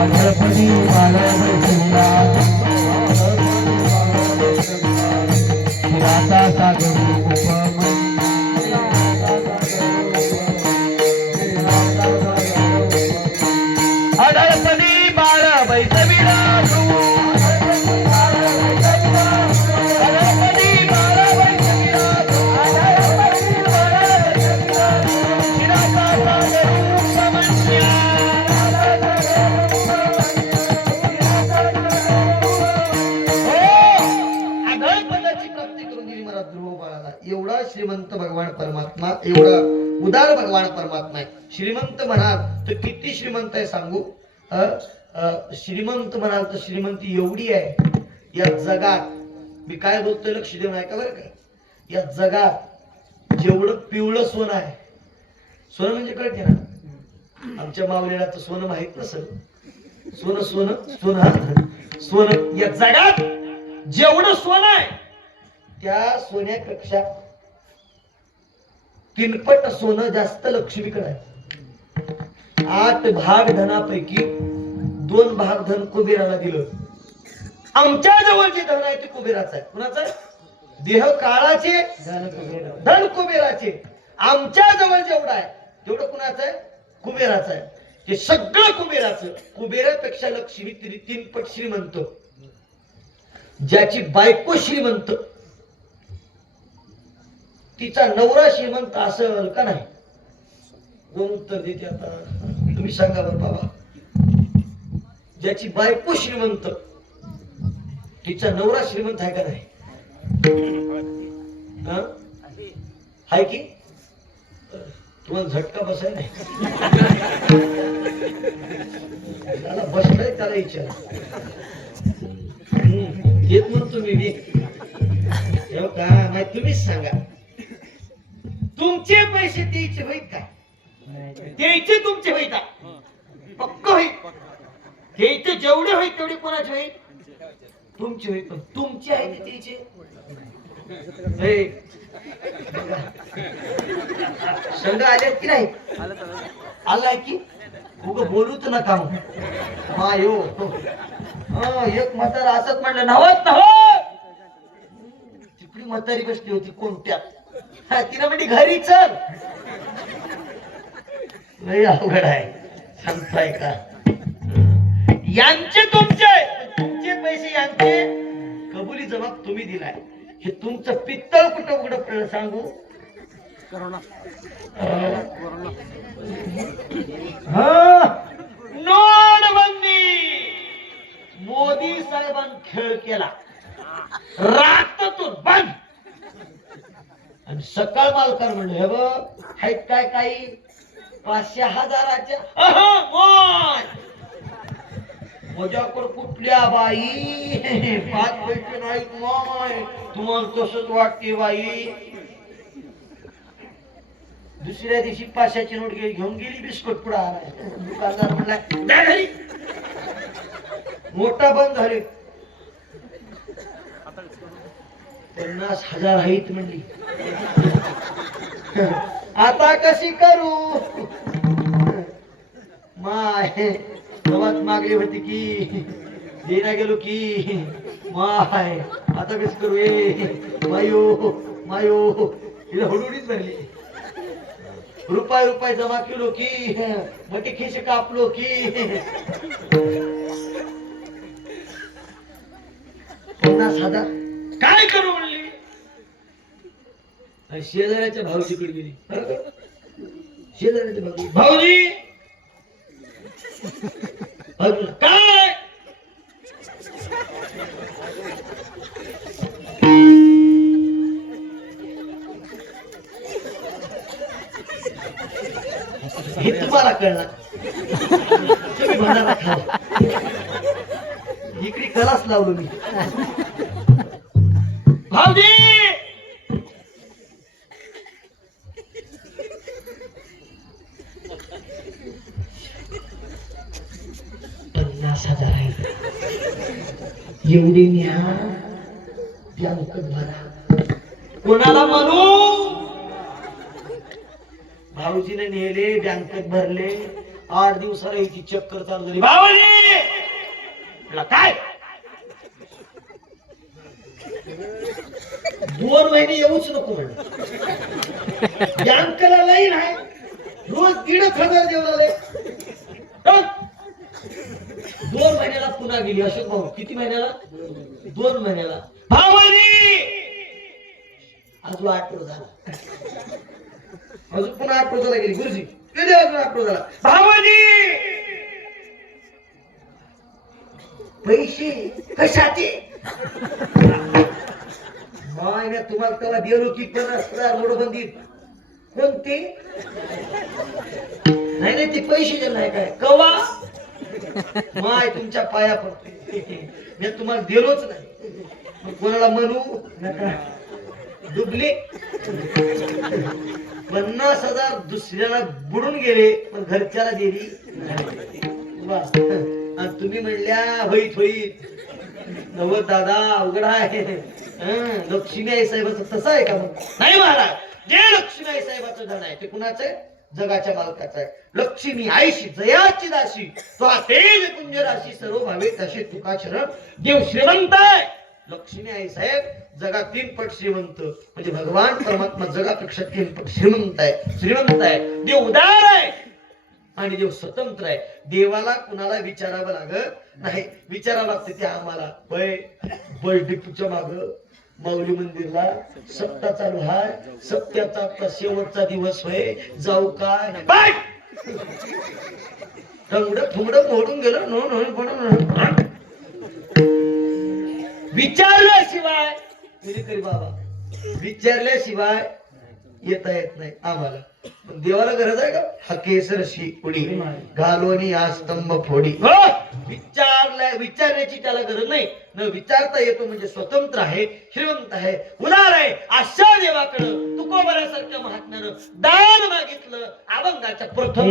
आढळपदी बाळ पैसविला, शिराता सागरी आढळपदी बाळ बैसविला, एवढा श्रीमंत भगवान परमात्मा, एवढा उदार भगवान परमात्मा आहे. श्रीमंत म्हणाल तर किती श्रीमंत आहे सांगू? श्रीमंत म्हणाल तर श्रीमंती एवढी आहे या जगात. मी काय बोलतोय लक्ष देऊन ऐका बरं का. या जगात जेवढं पिवळं सोनं आहे, सोनं म्हणजे कळते ना, आमच्या मावलेला तर सोनं माहित नसेल. सोनं सोनं सोनं सोनं, या जगात जेवढं सोनं आहे त्या सोन्यापेक्षा 3 पट सोनं जास्त लक्ष्मीकडे आहे. 8 भाग धनापैकी 2 भाग धन कुबेराला दिलं. आमच्या जवळ जे धन आहे ते कुबेराचं आहे. कुणाचं? देह काळाचे, धन कुबेराचे. आमच्या जवळ जेवढं आहे तेवढं कुणाचं आहे? कुबेराचं आहे. हे सगळं कुबेराचं. कुबेरापेक्षा लक्ष्मी 3 पट श्रीमंत. ज्याची बायको श्रीमंत, तिचा नवरा श्रीमंत असेल का नाही? कोण उत्तर देते आता? तुम्ही सांगा बरं बाबा. ज्याची बायको श्रीमंत, तिचा नवरा श्रीमंत आहे का नाही? हाय की? तुम्हाला झटका बसाय नाही? त्याला बसलाय, त्याला विचार येत म्हणून तुम्ही का माहिती? तुम्हीच सांगा. तुमचे पैसे द्यायचे होईत का? द्यायचे तुमचे होईत का? पक्क होईत. द्यायचे जेवढे होईत तेवढे कोणाचे होईत? तुमची होईत. पण तुमची आहे ते द्यायचे. संघ आलेत की नाही? आलाय की? उग बोलूच नका मग. मायो एक म्हातारा असत म्हणलं नव्हत नव्ह. तिकडे म्हातारी बसली होती कोणत्या, तिला म्हणजे घरी चल. लय अवघड आहे. सांगताय का? यांचे तुमचे, तुमचे पैसे यांचे, कबुली जबाब तुम्ही दिलाय. हे तुमचं पित्तळ कुठं उघडं पडलं सांगू? नोटबंदी. मोदी साहेबांनी खेळ केला, राततून बंद. आणि सकाळ मालकानं म्हणलं हे बघ आहेत काय काही 500,000च्या मजाकर कुठल्या बाई 5 पैसे नाहीत माय. तुम्हाला तसंच वाटते बाई. दुसऱ्या दिवशी 500ची नोट घेऊन गेली, बिस्कुट पुढे आलाय. दुकानदार म्हणला द्या घरी. मोठा बंद झाले. 50,000 आहेत म्हणली. आता कशी करू? माय गवत मागली होती की देना गेलो की माय आता कसं करू मायो मायो हिला हुडुडीच भरली रुपये जमा केलो की मोठी खिश कापलो की 50,000 काय करू म्हणली? शेजाऱ्याच्या भाऊजीकडे गेली शेजाऱ्याच्या भाऊ भाऊजी भाऊजीला काय हे तुम्हाला कळणार तुम्ही भंडारा खावा इकडे कलाच लावलो मी भाऊजी 50,000 आहे एवढी न्या बँकेत भरा कोणाला म्हणू? भाऊजीने नेले बँकेत भरले 8 दिवसाला याची चक्कर चालू झाली भाऊजी तुला काय 2 महिने येऊच नको म्हणलं बँकेला लाईन आहे रोज 1,500 देऊ लागले 2 महिन्याला पुन्हा गेली अशोक भाऊ किती महिन्याला 2 महिन्याला भाऊजी अजून 8 रोज झाला अजून पुन्हा 8 रोजाला गेली गुरुजी कधी अजून 8 रोजाला भाऊजी पैसे कशाचे माय तुम्हाला तेव्हा दिलो की 50,000 नोटबंदी कोणते नाही नाही ते पैसे जे नाही काय कवा माय तुमच्या पाया पडते मी तुम्हाला दिलोच नाही मग कोणाला म्हणू नका डुबले 50,000 दुसऱ्याला बुडून गेले पण घरच्याला दिली बस आणि तुम्ही म्हणल्या होईत होईत नव दादा अवघड आहे लक्ष्मी आई साहेबाचं तसं आहे का मग नाही महाराज जे लक्ष्मी आई साहेबाचं धन आहे ते कुणाचं आहे जगाच्या मालकाचं आहे लक्ष्मी आईशी जयाची दाशी तो तेज कुंज राशी सर्व भावे तसे तुका शरण देव श्रीमंत आहे लक्ष्मी आई साहेब जगात 3 पट श्रीमंत म्हणजे भगवान परमात्मा जगापेक्षा 3 पट श्रीमंत आहे देव उदार आहे आणि देव स्वतंत्र आहे देवाला कुणाला विचारावं लागत नाही विचारावं लागतं ते आम्हाला होय बळदीपूच्या माग माऊली मंदिरला सप्ताह चालू आहे सप्त्याचा आता शेवटचा दिवस होय जाऊ काय ठुंगड मोडून गेलं विचारल्याशिवाय तरी बाबा विचारल्याशिवाय येता येत नाही आम्हाला पण देवाला गरज आहे का हा केसरशी उडी घालोनी हा स्तंभ फोडी विचारण्याची त्याला गरज नाही न विचारता येतो म्हणजे स्वतंत्र आहे श्रीमंत आहे उदार आहे अशा देवाकडं तुकोबऱ्यासारख्या महात्म्यानं दान मागितलं अभंगाच्या प्रथम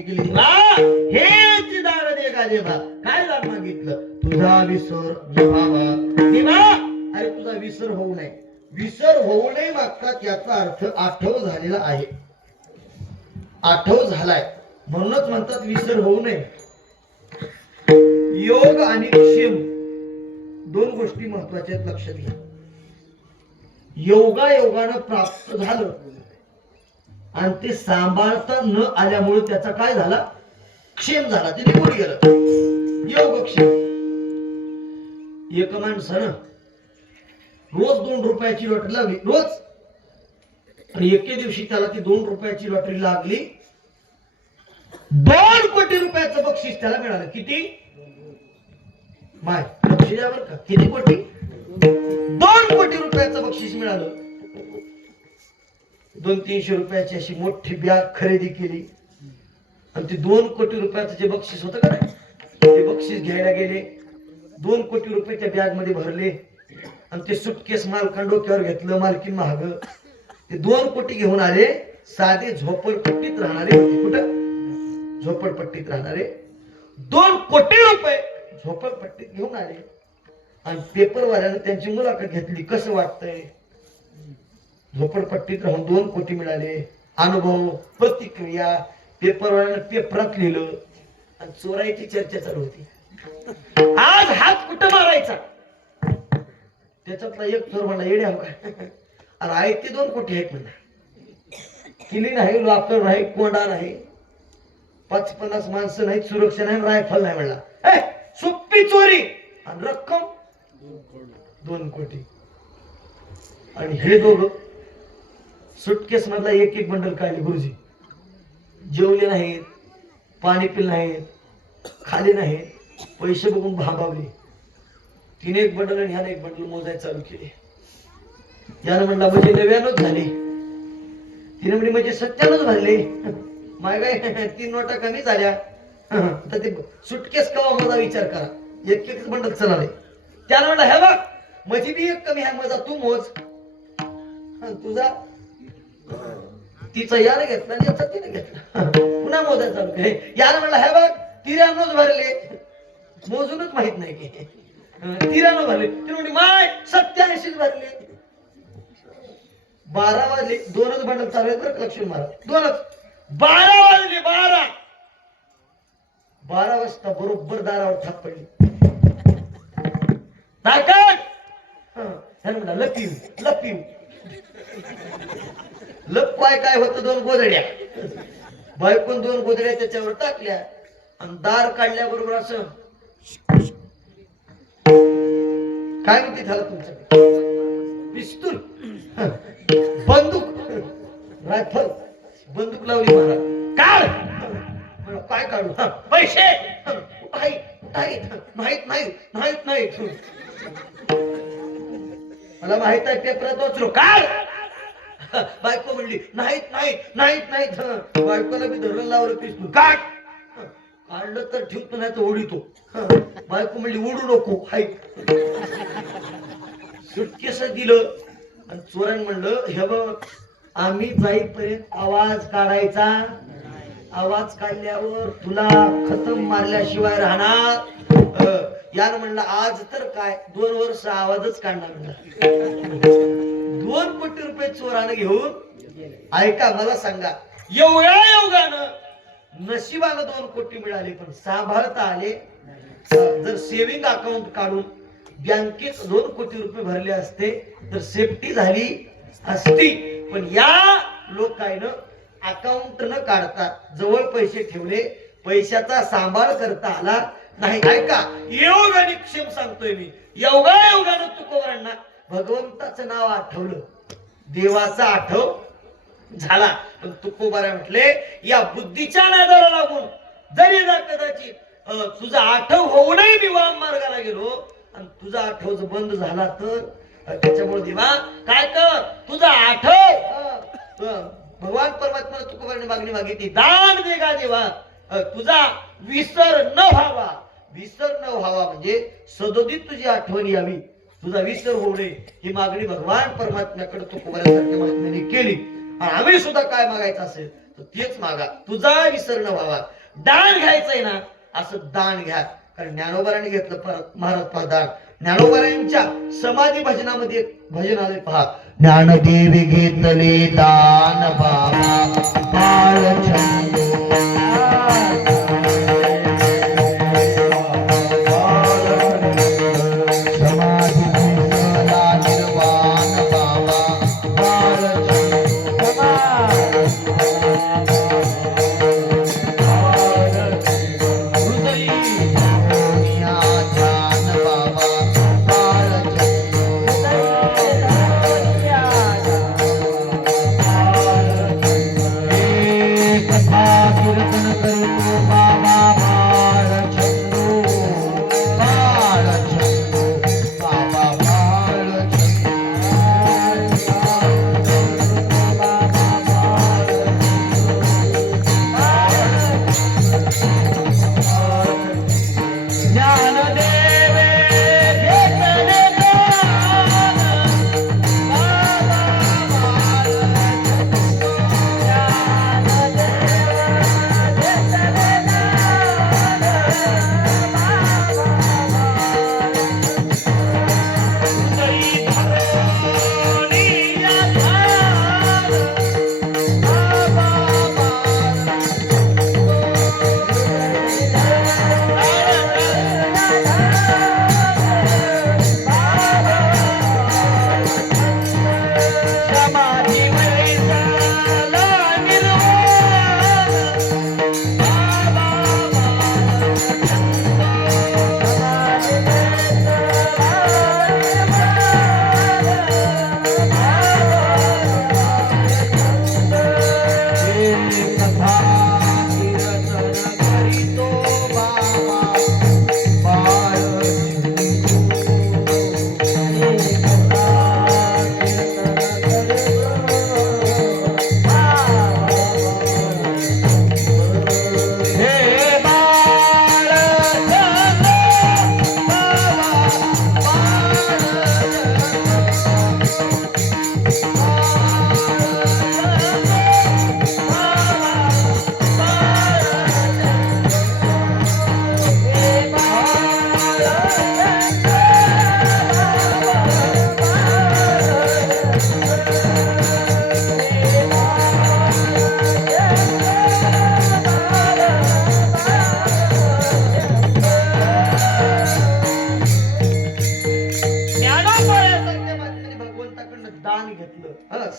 विनंती केली देवा हेच दान दे का देवा. काय दान मागितलं? तुझा विसर न व्हावा. देवा अरे तुझा विसर होऊ नये. विसर होऊ नये मागतात याचा अर्थ आठव झालेला आहे. आठव झालाय म्हणूनच म्हणतात विसर होऊ नये. योग आणि क्षेम दोन गोष्टी महत्वाच्या आहेत, लक्षात घ्या. योगानं प्राप्त झालं आणि ते सांभाळता न आल्यामुळे त्याचा काय झाला? क्षेम झाला, ते निघून गेलं. योगक्षेम. एक माणसानं रोज 2 रुपयाची लॉटरी लागली, रोज. आणि एके दिवशी त्याला ती 2 रुपयाची लॉटरी लागली. 2 कोटी रुपयाचं बक्षीस त्याला मिळालं. किती? माय लक्ष द्या बरं का. किती कोटी? 2 कोटी रुपयाचं बक्षीस मिळालं. 200-300 रुपयाची अशी मोठी बॅग खरेदी केली आणि ते 2 कोटी रुपयाचं जे बक्षीस होतं का नाही, ते बक्षीस घ्यायला गेले. 2 कोटी रुपये त्या बॅग मध्ये भरले आणि ते सुटकेस मालकान डोक्यावर घेतलं. मालकीन महाग ते 2 कोटी घेऊन आले. साधे झोपडपट्टीत राहणारे होते. कुठं? झोपडपट्टीत राहणारे 2 कोटी रुपये झोपडपट्टीत घेऊन आले आणि पेपरवाल्यानं त्यांची मुलाखत घेतली. कसं वाटतंय? झोपडपट्टीत राहून 2 कोटी मिळाले. अनुभव, प्रतिक्रिया. पेपरवाल्यानं पेपरात लिहिलं आणि चोरायची चर्चा चालू होती. आज हात कुठं मारायचा? त्याच्यातला एक चोर म्हणला येड्या अरे आहे ते 2 कोटी आहेत म्हणा. किली नाही, लॉकर नाही, कोंडा नाही, 50 माणसं नाहीत, सुरक्षा नाही, रायफल नाही म्हणला. सुप्पी चोरी आणि रक्कम 2 कोटी. आणि हे दोघं सुटकेस मधला एक बंडल काढले. गुरुजी जेवले नाहीत, पाणी पिले नाहीत, खाली नाहीत, पैसे बघून भांबावले. तिने एक बंडल आणि ह्याने एक बंडल मोजायला चालू केले. यानं म्हणला म्हणजे 99 झाले. तिने म्हणजे 97 झाले. माय काय 3 नोटा कमी झाल्या. तर ते सुटकेस कवा माझा विचार करा. एक बंडल चलाले. त्यानं म्हणला हे बघ माझी बी एक कमी आहे, माझा तू मोज. तुझा तिचा याने घेतला आणि याचा तिने घेतला. पुन्हा मोजायला चालू केले. यानं म्हणला हे बघ 93 भरले. मोजूनच माहित नाही की 93 भरले. तिने म्हणली माय 87 भरले. 12 वाजले. 2च बंडल चालू आहेत बरं, लक्ष्मी मारा. 2च. 12 वाजले. 12 वाजता बरोबर दारावर थाप पडली. ताकद म्हणला लपिव लपिव. लपवाय काय होतं? 2 गोधड्या. बायकोन 2 गोधड्या त्याच्यावर टाकल्या आणि दार काढल्याबरोबर असं काय म्हणते झालं तुमचं? पिस्तूल, बंदूक, रायफल, बंदूक लावली महाराज. काढ. काय काढू? पैसे माहित नाही. मला माहित आहे पेपरात वाचलो. काढ. बायको म्हणली नाहीत. बायकोला मी धरून लावलं पिस्तूल. काढ. काढलं तर ठेवतो नाही तर ओढितो. बायको म्हणली ओढू नको. हाय सुटकेस दिलं आणि चोरांनी म्हणलं हे बघ आम्ही जाईपर्यंत आवाज काढायचा. आवाज काढल्यावर तुला खतम मारल्याशिवाय राहणार. यानं म्हणलं आज तर काय 2 वर्ष आवाजच काढणार म्हणलं. 2 कोटी रुपये चोरानं घेऊन ऐका मला सांगा. योगानं नशिबानं 2 कोटी मिळाले पण सांभाळता आले. जर सेव्हिंग अकाउंट काढून बँकेत 2 कोटी रुपये भरले असते तर सेफ्टी झाली असती. पण या लोकांना अकाउंट न काढता जवळ पैसे ठेवले. पैशाचा सांभाळ करता आला नाही. ऐका योग आणि क्षेम सांगतोय मी. योगानं तुकोबारांना भगवंताचं नाव आठवलं, देवाचा आठव झाला. पण तुकोबारा म्हटले या बुद्धीच्या नादाला लागून जरी कदाचित तुझा आठव होऊ नये मी वाम मार्गाला गेलो आणि तुझा आठव जर बंद झाला तर त्याच्यामुळे देवा काय कर तुझा आठव. भगवान परमात्मा तुकोबाराने मागणी मागितली दान दे का देवा. तुझा विसर न व्हावा. विसर न व्हावा म्हणजे सदोदित तुझी आठवण यावी, तुझा विसर होऊ नये ही मागणी भगवान परमात्म्याकडे तुकोबारासारख्या महात्म्याने केली. आणि आम्ही सुद्धा काय मागायचं असेल तर तेच मागा, तुझा विसर न व्हावा. दान घ्यायचंय ना, असं दान घ्या. कारण ज्ञानोबारांनी घेतलं परत महाराज दान. ज्ञानोबारांच्या समाधी भजनामध्ये एक भजन आले पहा. ज्ञानदेवी घेतले दान बाबा बाळचंदू.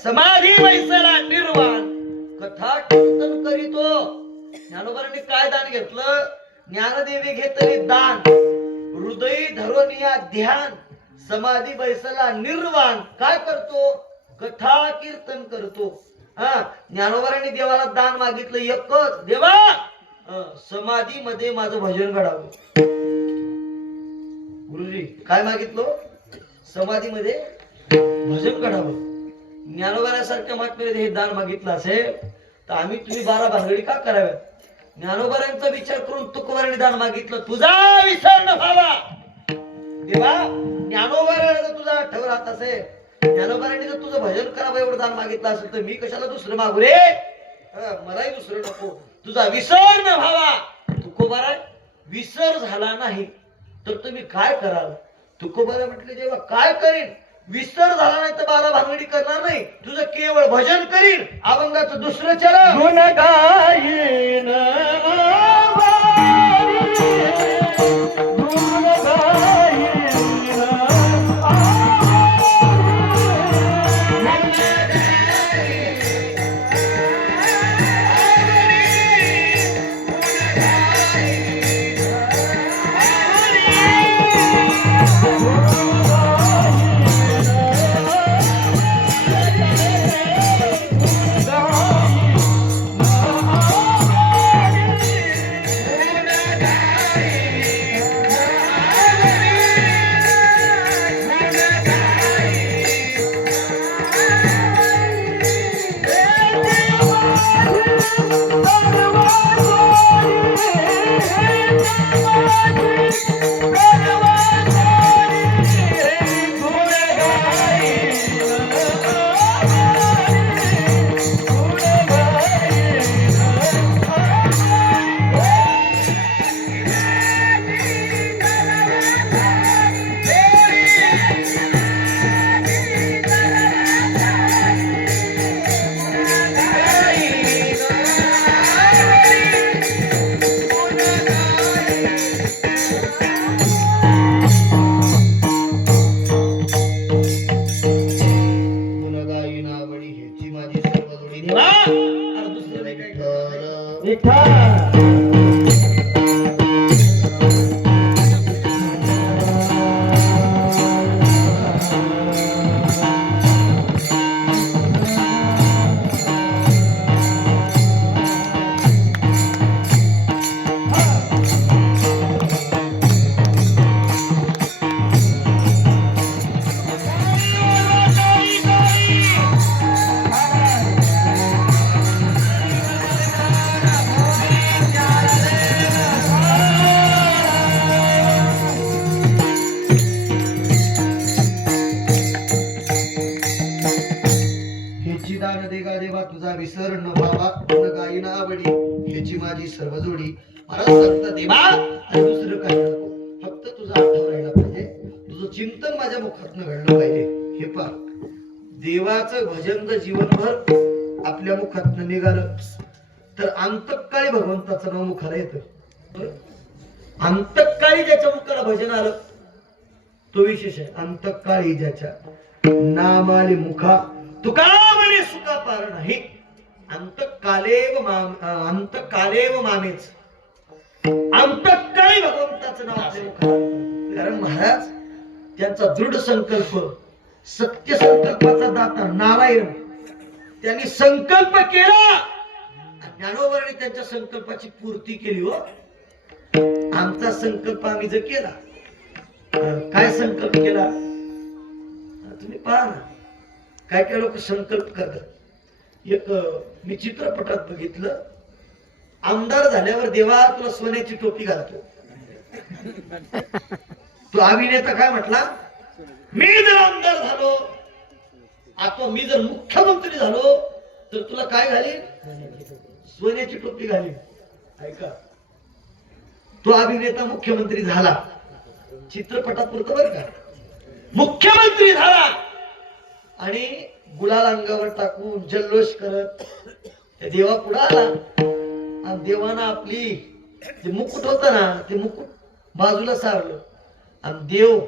समाधी वैसला निर्वाण कथा कीर्तन करीतो. ज्ञानोबांनी काय दान घेतलं? ज्ञानदेवी घेतली दान, हृदयी धरोनिया ध्यान, समाधी बैसला निर्वाण. काय करतो? कथा कीर्तन करतो. ज्ञानोबांनी देवाला दान मागितलं एकच, देवा समाधी मध्ये माझं भजन घडावं. गुरुजी काय मागितलं? समाधी मध्ये भजन घडावं. ज्ञानोबाऱ्यासारख्या महात्म्याने हे दान मागितलं असेल तर आम्ही तुम्ही 12 भानगडी का कराव्या? ज्ञानोबाऱ्यांचा विचार करून तुकोबारांनी दान मागितलं, तुझा विसर न व्हावा. देवा ज्ञानोबाऱ्याला जर तुझा आठवण राहत असेल, ज्ञानोबाऱ्यांनी जर तुझं भजन करावं एवढं दान मागितलं असेल तर मी कशाला दुसरं मागू रे? मलाही दुसरं नको. तुझा विसर न व्हावा. तुकोबारा विसर झाला नाही तर तुम्ही काय कराल? तुकोबारा म्हटले, देवा काय करीन? विसर झाला नाही तर 12 भानगडी करणार नाही, तुझं केवळ भजन करीन. अभंगाचं दुसरं चरण गुण गायीन महाराज सांगता देवा आणि दुसरं काय नको, फक्त तुझा आठवण राहिला पाहिजे, तुझं चिंतन माझ्या मुखातनं घडलं पाहिजे. हे पहा, देवाचं भजन जर जीवनभर आपल्या मुखातनं निघालं तर अंतकाळी भगवंताचं नाव मुखाला येतं. अंतकाळी ज्याच्या मुखाला भजन आलं तो विशेष आहे. अंतकाळी ज्याच्या नामाले मुखा तुका म्हणे सुका पार नाही. अंतकालेव मामेच, अंतकाळी भगवंताचं नाव आपल्या मुखाला. कारण महाराज त्यांचा दृढ संकल्प, सत्य संकल्पाचा दाता नारायण, त्यांनी संकल्प केला, ज्ञानोबाने त्यांच्या संकल्पाची पूर्ती केली. हो, आमचा संकल्प आम्ही जर केला, काय संकल्प केला तुम्ही पहा ना. काय काय लोक संकल्प करतात. एक मी चित्रपटात बघितलं, आमदार झाल्यावर देवा तुला सोन्याची टोपी घालतो. तो अभिनेता काय म्हटला, मी जर आमदार झालो, आता मी जर मुख्यमंत्री झालो तर तुला काय घालीन, सोन्याची टोपी घालीन. ऐका, तो अभिनेता मुख्यमंत्री झाला, चित्रपटात पुरतं बरं का, मुख्यमंत्री झाला आणि गुलाल अंगावर टाकून जल्लोष करत त्या देवा पुढे आला. आणि देवानं आपली जे मुकुट होत ना ते मुकुट बाजूला सारलं आणि देव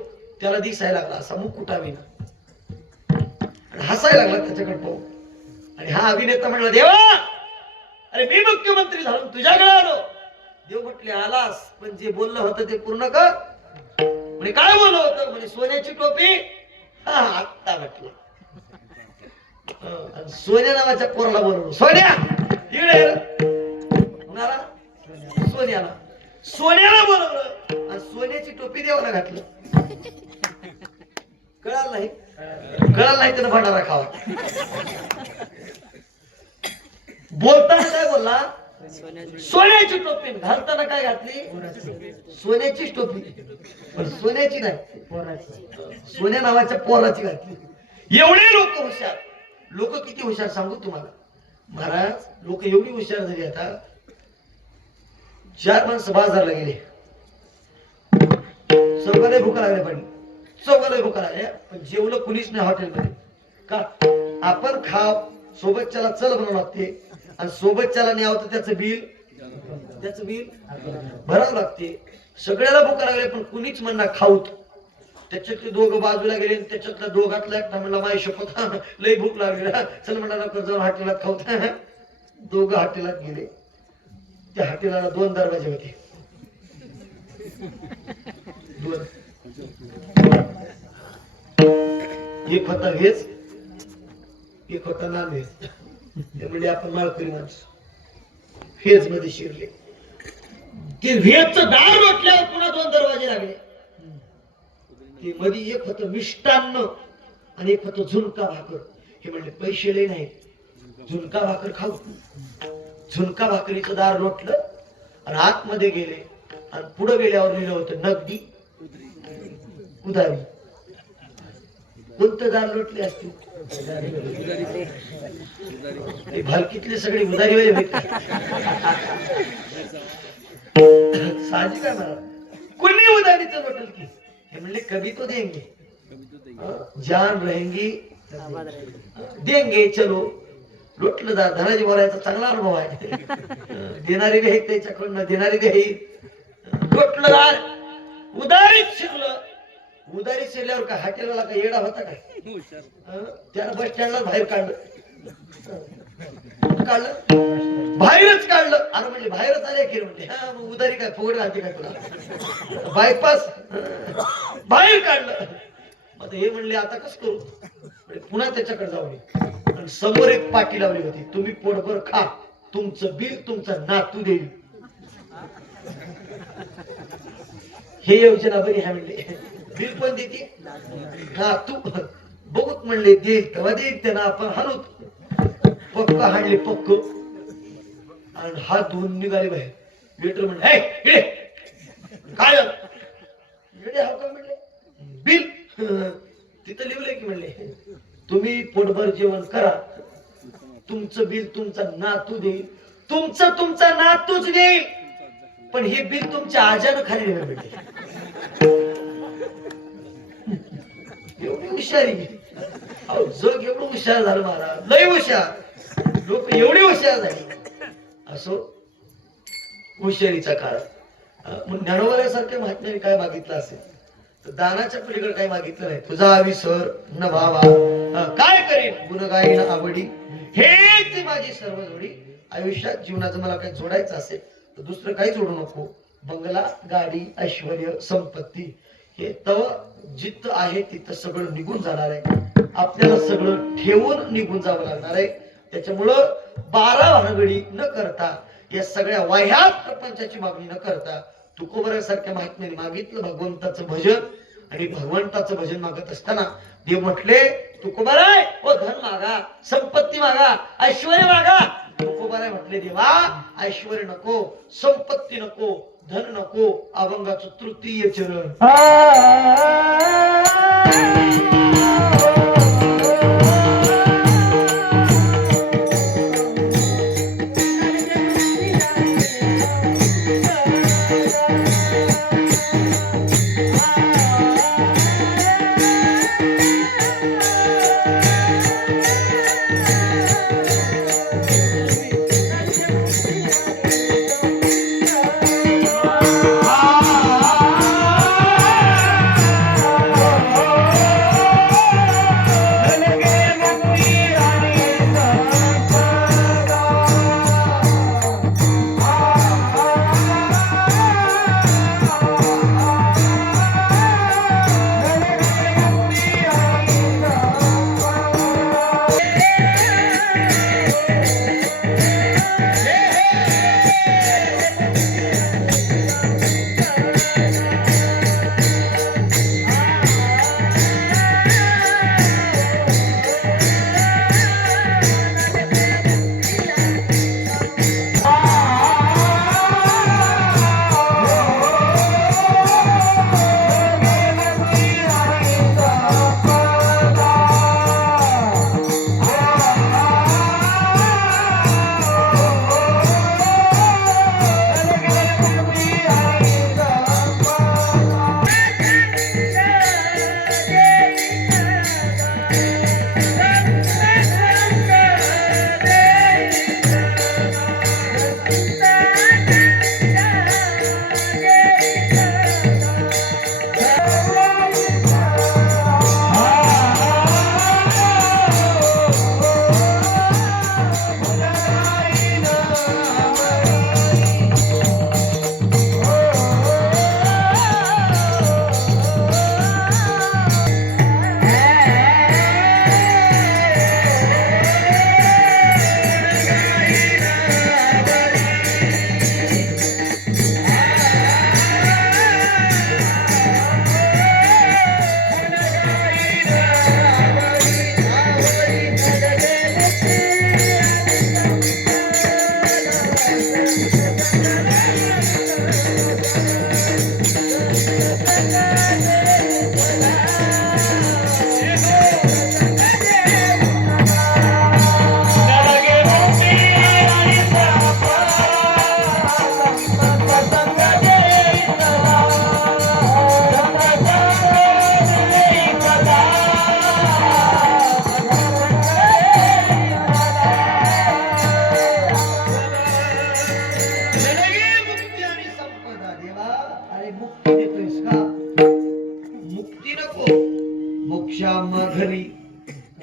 त्याला दिसायला लागला असा मुकुटाविना, हसायला लागला त्याच्याकडे पाहून. आणि हा अभिनेता म्हणला, देवा अरे मी मुख्यमंत्री झालो तुझ्याकडे आलो. देव म्हटले, आलास पण जे बोललं होतं ते पूर्ण कर. म्हणे काय बोललं होतं, म्हणे सोन्याची टोपी. हा आत्ता म्हटलं. सोन्या नावाच्या पोराला बोलवलं, सोन्या इकडे. कुणाला, सोन्याला. सोन्याला बोलवलं आणि सोन्याची टोपी देवाला घातलं. कळाल नाही, कळाल नाही तर भंडारा खावा. बोलताना काय बोलला, सोन्याची टोपी. घालताना काय घातली, सोन्याचीच टोपी, पण सोन्याची नाही, सोन्या नावाच्या पोराची घातली. एवढे लोक हुशार. लोक किती हुशार सांगू तुम्हाला महाराज. लोक एवढी हुशार झाली, आता 4 माणसं बाजारला गेले, चौघाला भूक लागल्या, पण चौघाला भूक लागल्या, पण जेवलं कुणीच नाही हॉटेलमध्ये. का, आपण खाव सोबतच्याला चल म्हणावं लागते आणि सोबतच्याला न्यावं तर त्याचं बिल भरावं लागते. सगळ्याला भूक लागले पण कुणीच म्हणणार खाऊत. त्याच्यातले दोघं बाजूला गेले, त्याच्यातल्या दोघातला एकटा म्हणला, माझी शपथ लय भूक लागली, चल म्हणला लवकर जाऊन हॉटेलात खाऊत. दोघं हॉटेलात गेले. त्या हॉटेलाला 2 दरवाजे होते. एक होता व्हेज, एक होता नॉन व्हेज. ते म्हणजे आपण माळकरी माणूस व्हेज मध्ये शिरले. ते व्हेजचं दार म्हटल्यावर पुन्हा 2 दरवाजे लागले. ते मध्ये एक होतं मिष्टान्न आणि एक होतं झुणका भाकर. हे म्हणले पैसे लय नाही, झुणका भाकर खाऊ. झुणका भाकरीचं दार लोटलं आणि आतमध्ये गेले आणि पुढे गेल्यावर लिहिलं होतं नगदी उधारी. कोणतं दार लोटले असतील, भालकीतले सगळे उधारी वाले होते. साहजिक आहे मला, कोणी उधारीचं लोटल की. हे म्हणले कभी तो देंगे, जान रहेंगी देंगे, चलो. लोटलं दार. धनाजी बोलायचा चांगला अनुभव आहे. देणारी घे त्याच्याकडनं, देणारी घे. लोटलं दार, उधारीच शिरलं. उधारी शिरल्यावर का हॉटेलला का येडा होता काय, त्यानं बस स्टँडला बाहेर काढलं, बाहेरच काढलं. अरे म्हणजे बाहेरच आले की म्हणजे, हा मग उधारी काय फुगड घालते काय तुला, बायपास. बाहेर काढलं. मग हे म्हणले आता कसं करू, पुन्हा त्याच्याकडे जाऊ. आणि समोर एक पाटी लावली होती, तुम्ही पोटभर खा, तुमचं बिल तुमचा नातू देईल. हे योजना बरी आहे म्हणले. बिल पण देते नातू, बघूत म्हणले देईल तेव्हा देईल त्यांना, आपण हाणूत. पक्क हाणले, पक्क. आणि हात धुवून निघाले बाहेर. वेटर म्हणले काय हाव का म्हणले, बिल तिथं लिहिलंय की म्हणले तुम्ही पोटभर जेवण करा, तुमचं बिल तुमचा नातू देईल, तुमचा नातूच देईल. पण हे बिल तुमच्या आजानं खाली भेटेल. एवढी हुशारी. अहो जग एवढं हुशार झालं महाराज, लय हुशार. लोक एवढी हुशार झाली. असो हुशारीचा काळ. मग ज्ञानोबासारख्या महात्म्याने काय मागितलं असेल तर दानाच्या पलीकडे काय मागितलं नाही. तुझा विसर न भावा काय करेन गुण गाईन आवडी, हेच माझी सर्व जोडी. आयुष्यात जीवनाचं मला काही जोडायचं असेल तर दुसरं काही जोडू नको. बंगला, गाडी, ऐश्वर, संपत्ती हे तव जिथं आहे तिथं सगळं निघून जाणार आहे. आपल्याला सगळं ठेवून निघून जावं लागणार आहे. त्याच्यामुळं 12 भानगडी न करता, या सगळ्या वाह्यात प्रपंचाची मागणी न करता तुकोबरासारख्या महात्म्याने मागितलं भगवंताचं भजन. आणि भगवंताचं भजन मागत असताना देव म्हटले तुकोबाराय ओ धन मागा, संपत्ती मागा, ऐश्वर मागा. तुकोबाराय म्हटले देवा ऐश्वर नको, संपत्ती नको, धन नको, अभंगाचं तृतीय चरण.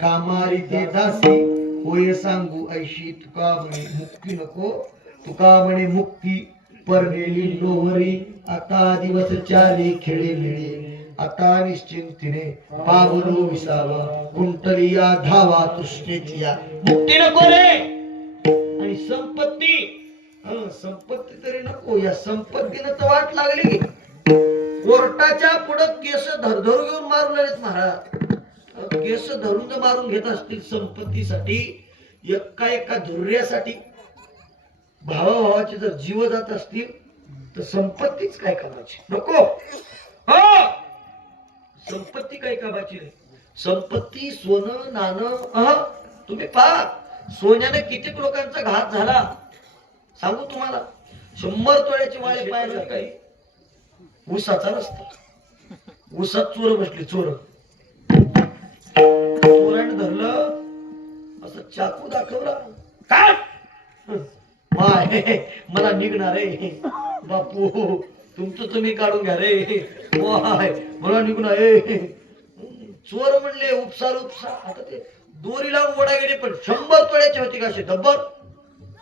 कामारी ते दासी होय सांगू ऐशी तुका म्हणे मुक्ती नको. तुका म्हणे मुक्ती परनेली लोहरी. आता दिवस चाले खेळे लिळे. आता निश्चिंतीने पावलो विसावा. कुंटलिया धावा तृष्णेचिया. मुक्ती नको रे. आणि संपत्ती संपत्ती तरी नको. या संपत्तीनं तर वाट लागली. कोर्टाच्या पुढं केस धरधरू घेऊन मारून आलेत महाराज. केस धरून जर मारून घेत असतील संपत्तीसाठी, एका एका धुर्यासाठी भावाभावाचे जर जीव जात असतील तर संपत्तीच काय कामाची नको. संपत्ती काय कामाची नाही. संपत्ती सोनं नाणं. तुम्ही पहा सोन्याने किती लोकांचा घात झाला सांगू तुम्हाला. 100 तोळ्याची वाळी पाहिजे काही ऊसाचा रस्ता, ऊसात चोर बसली, चोराने धरलं, असं चाकू दाखवला, काय माय मला निघणार आहे बापू, तुमचं तुम्ही काढून घ्या रे, वाय मला निघणार आहे. चोर म्हणले उपसा उपसा, आता ते दोरीला ओढा गेले, पण 100 तोळ्याची होती कशी डब्बर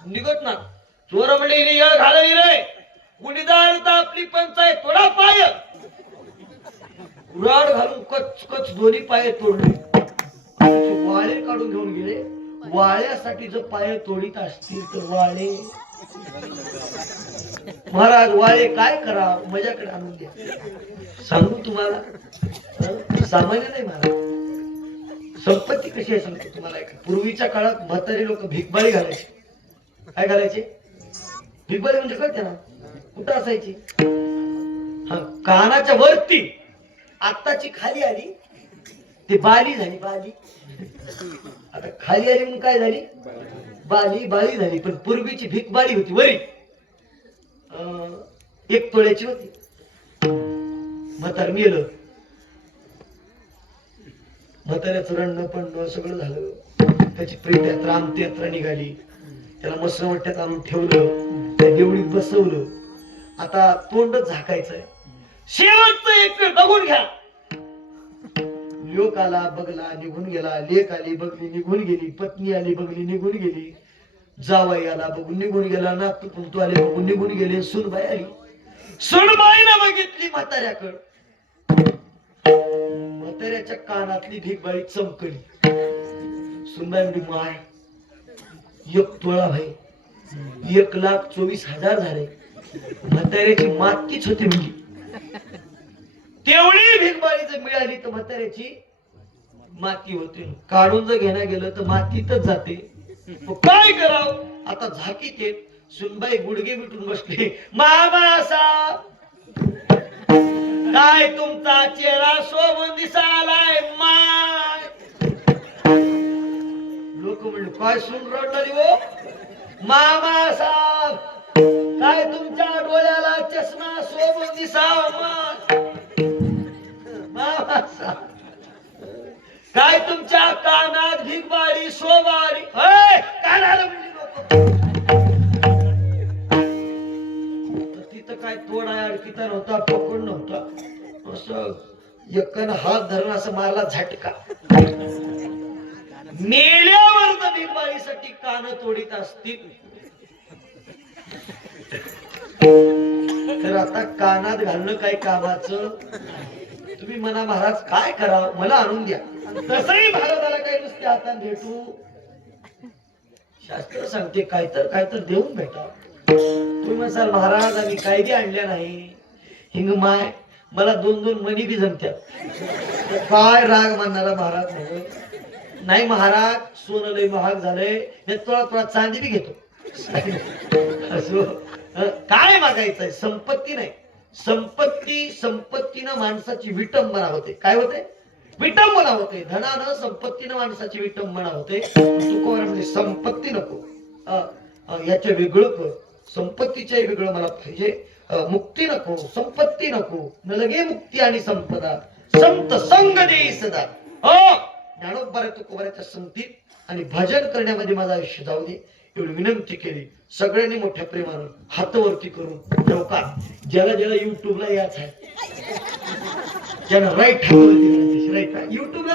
निघत ना. चोर म्हणले हिने येळ घालवी रे, गुन्हेगार तर आपली पंचायत थोडा पाय, उराड घालून कच कच दोन्ही पाय तोडले, वाळे काढून घेऊन गेले. वाळ्यासाठी जर पाय तोडीत असतील तर वाळे, महाराज वाळे काय करा, माझ्याकडे आणून द्या. सांगू तुम्हाला, सामान्य नाही महाराज. संपत्ती कशी आहे सांगतो तुम्हाला. पूर्वीच्या काळात म्हातारी लोक भिकबाळी घालायचे. काय घालायचे? भिकबाळी म्हणजे कळते ना, कुठं असायची? हा, कानाच्या वरती. आत्ताची खाली आली ते बाली झाली, बाली. आता खाली आली म्हणून काय झाली? बाली, बाळी झाली. पण पूर्वीची भिकबाळी होती वरी, 1 तोळ्याची होती. म्हातार मेलं, म्हाताऱ्याचं रणं पण सगळं झालं. त्याची प्रेतयात्रा अंत्ययात्रा निघाली, त्याला मसरवट्यात आणून ठेवलं, त्या देवळीत बसवलं. आता तोंडच झाकायचंय. शेवटचं एक वेळ बघून घ्या. लोक आला बघला निघून गेला, लेक आली बघली निघून गेली, पत्नी आली बघली निघून गेली, जावाई आला बघून निघून गेला, नातू पुंतू आले बघून निघून गेले, सुनबाई आली. सुनबाईनं बघितली म्हाताऱ्याकडं, म्हाताऱ्याच्या कानातली भिकबाळी चमकली. सुनबाई म्हणजे माय 1 तोळा भाई, 1,24,000 झाले. म्हाताऱ्याची मातीच होती म्हणजे. तेवढी भिकबाळी जर मिळाली तर म्हाताऱ्याची माती होते. काढून जर घेण्या गेलं तर मातीतच जाते. काय करावं आता? झाकीत येत. सुनबाई गुडघे मिटून बसले. मामा साहेब, काय तुमचा चेहरा शोभून दिसालाय माय. लोक म्हणले काय सुन रडणारी हो? मामा साहेब, काय तुमच्या डोळ्याला चष्मा शोभून दिसाव माय. मामा साहेब, काय तुमच्या कानात भिकबाळी शोभाली. कानाला म्हणली लोक. तिथं काय तोडा अडकिता नव्हता, पकड नव्हता. असं एकन हात धरून असं मारला झटका. मेल्यावर तर भिकबाळीसाठी कान तोडीत असतील, तर आता कानात घालणं काय कामाचं? तुम्ही म्हणा महाराज काय करावं, मला आणून द्या. तसंही भारताला काही नुसते हाताने भेटू. शास्त्र सांगते काय तर देऊन भेटा. तुम्ही म्हणाल महाराज आम्ही कायदे आणल्या नाही. हिंग माय मला 2-2 मणी बी जमत्यात. काय राग मानणारा महाराज नाही. महाराज सोनं लय महाग झालंय, थोडा चांदी बी घेतो. असो काय मागायचंय? संपत्ती नाही. संपत्तीनं माणसाची विटंबना होते. काय होते? विटंबना होते. धनानं संपत्तीनं माणसाची विटंबना होते. तुकोबार म्हणजे संपत्ती नको, याच्या वेगळं कर. संपत्तीच्या वेगळं मला पाहिजे. मुक्ती नको, संपत्ती नको, न लगे मुक्ती आणि संपदा. संत संग देई सदा. ज्ञानोबा तुकोबाराच्या संगतीत आणि भजन करण्यामध्ये माझं आयुष्य जाऊ दे एवढी विनंती केली. सगळ्यांनी मोठ्या प्रेमानं हात वरती करून लवकर ज्याला युट्यूबला याच आहे ज्याला राईट हात वरती राईट युट्यूबला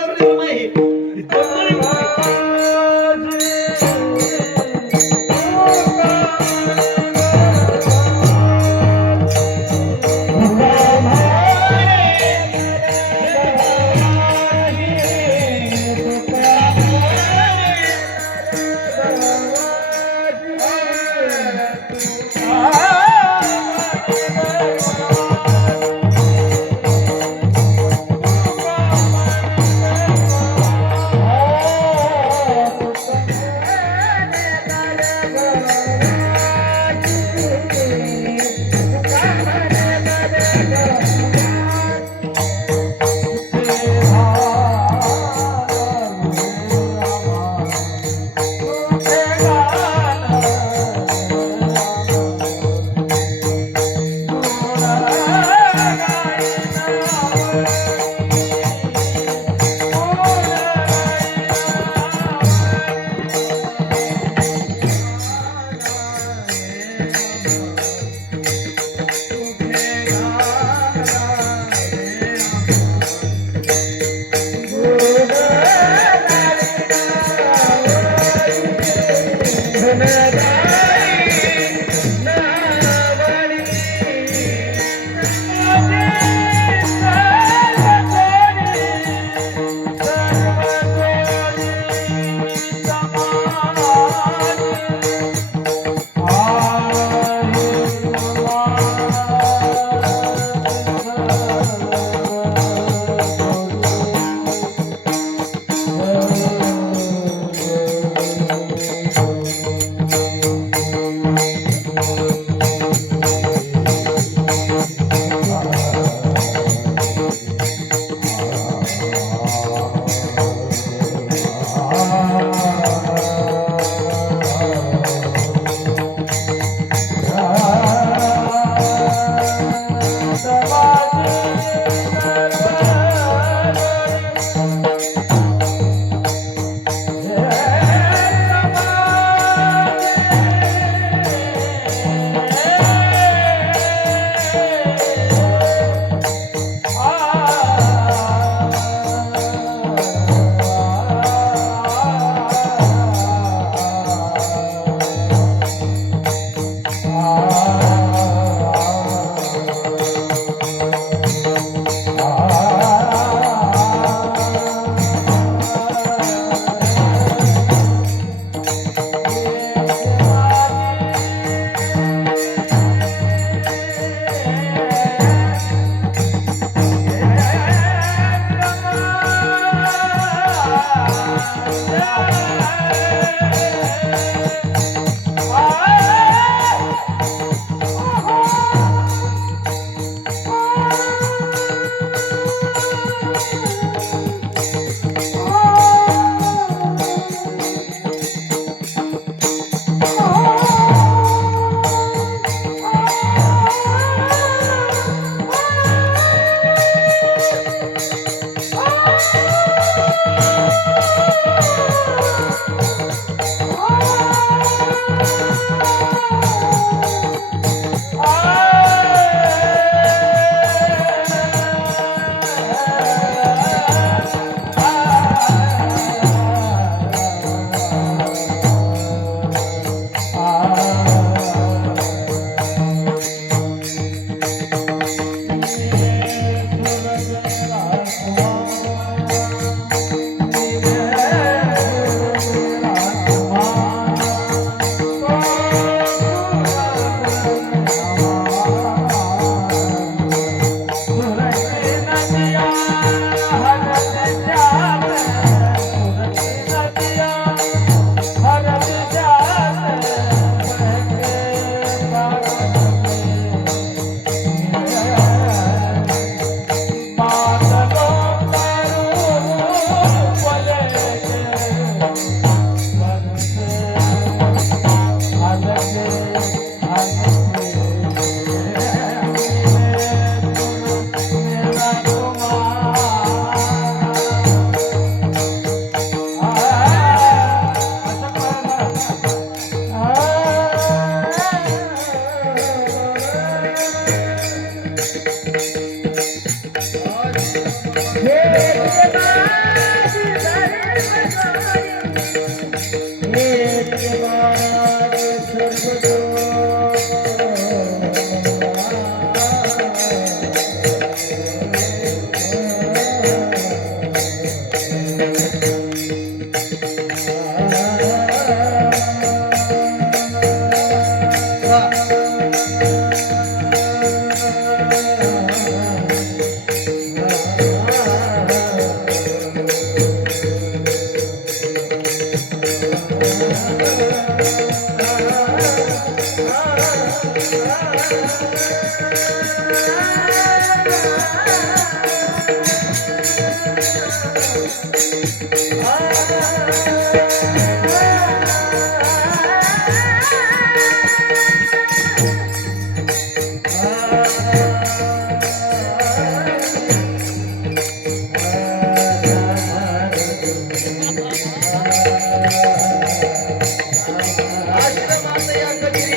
आश्रमात या कधी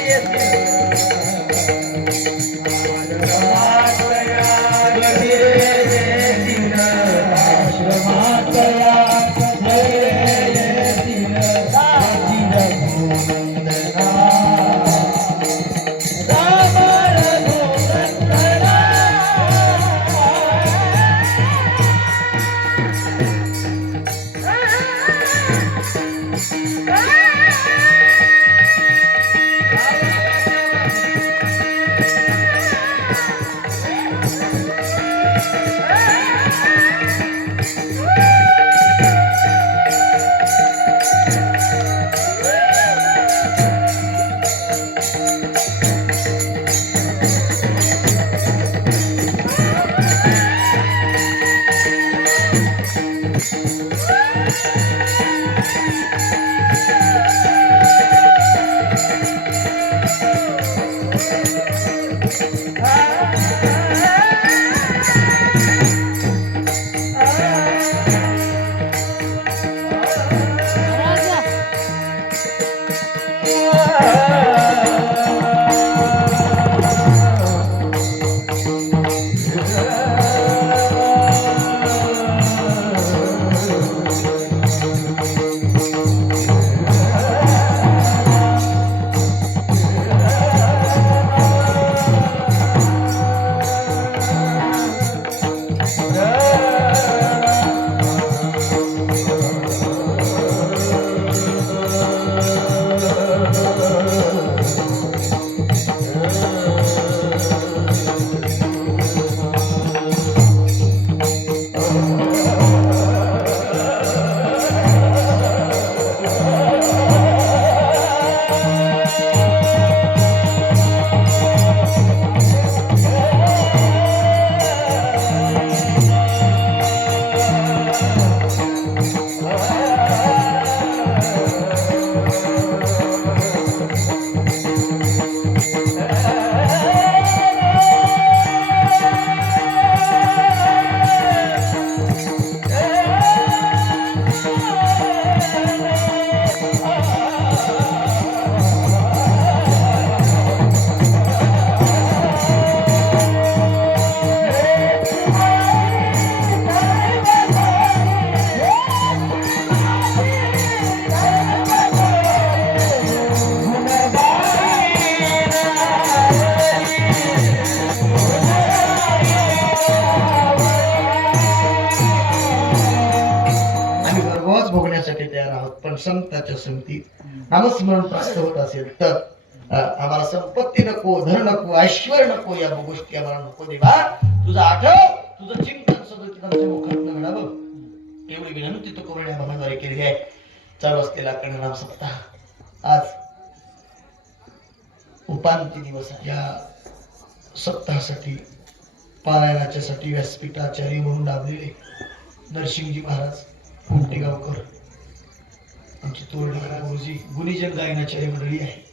संताच्या संगतीत नामस्मरण प्राप्त होत असेल तर आम्हाला संपत्ती नको, धन नको, ऐश्वर नको, या गोष्टी आम्हाला नको देवा. तुझं आठव, तुझं चिंतन सतत आमच्या मुखात घडावं एवढी विनंती तो करून या भागाद्वारे केली आहे. चालू असलेला कर्णनाम सप्ताह आज उपांत्य दिवस आहे. या सप्ताहासाठी पारायणाच्या साठी व्यासपीठाचार्य म्हणून लाभलेले नरसिंहजी महाराज कुंटेगावकर, आमची तोरडेकर गुरुजी, गुणीजन गायनाचार्य मंडळी आहे.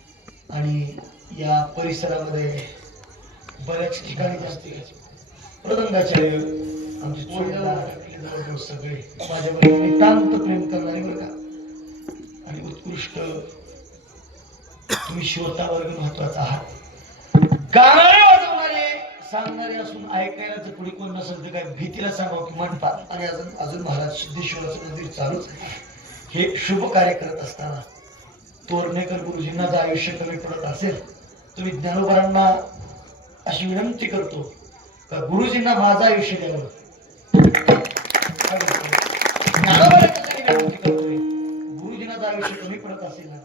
आणि या परिसरामध्ये बऱ्याच ठिकाणी जास्त मृदंगाचार्य, आमचे जवळजवळ सगळे माझ्यावर नितांत प्रेम करणारे बरं का. आणि उत्कृष्ट तुम्ही श्रोता वर्ग महत्वाचा आहात. गाणारे वाजवणारे सांगणारे असून ऐकायला जर पुढे कोण नसेल तर काय भीतीला सांगावं की म्हणतात. आणि अजून महाराज सिद्धेश्वराचं मंदिर चालूच आहे. हे शुभ कार्य करत असताना तोरणेकर गुरुजींना जर आयुष्य कमी पडत असेल तुम्ही ज्ञानोबारांना अशी विनंती करतो का गुरुजींना माझं आयुष्य द्यावं. विनंती करतोय गुरुजींना जर आयुष्य कमी पडत असेल ना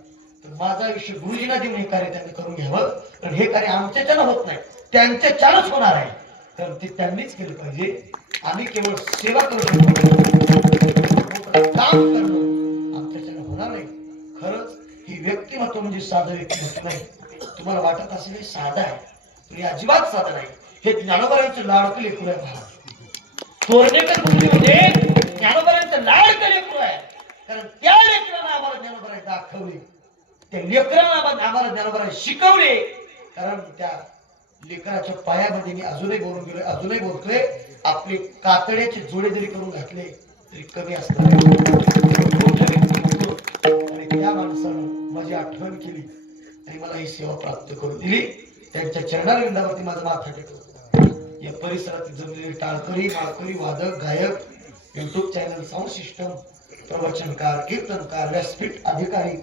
तर माझं आयुष्य गुरुजींना देऊन हे कार्य त्यांनी करून घ्यावं. कारण हे कार्य आमच्याच्यानं होत नाही, त्यांच्याच्यानंच होणार आहे. तर ते त्यांनीच केलं पाहिजे. आम्ही केवळ सेवा करू शकतो, काम करणं आमच्याच्यानं होणार नाही. खरंच ही व्यक्तिमत्व म्हणजे साधं व्यक्तिमत्व नाही. तुम्हाला वाटत असेल हे साधं आहे, पण हे अजिबात साधं नाही. हे ज्ञानोबरांचं लाडकं लेकरू आहे महाराज. तोरणेकर म्हणजे ज्ञानोबरांचं लाडकं लेकरू आहे. कारण त्या लेकरांना आम्हाला ज्ञानोबरांनी दाखवले, त्या लेकरांना आम्हाला ज्ञानोबरांनी शिकवले. कारण त्या लेकराच्या पायामध्ये मी अजूनही बोलून गेलोय, अजूनही बोलतोय. आपले कातड्याचे जोडे जरी करून घातले तरी कमी असतात. आणि त्या माणसानं माझी आठवण केली आणि मला ही सेवा प्राप्त करून दिली. त्यांच्या चरणारविंदावरती माझा माथा टेकवतो. या परिसरात जमलेले टाळकरी, माळकरी, वादक, गायक, युट्यूब चॅनल, साऊंड सिस्टम, प्रवचनकार, कीर्तनकार, व्यासपीठ अधिकारी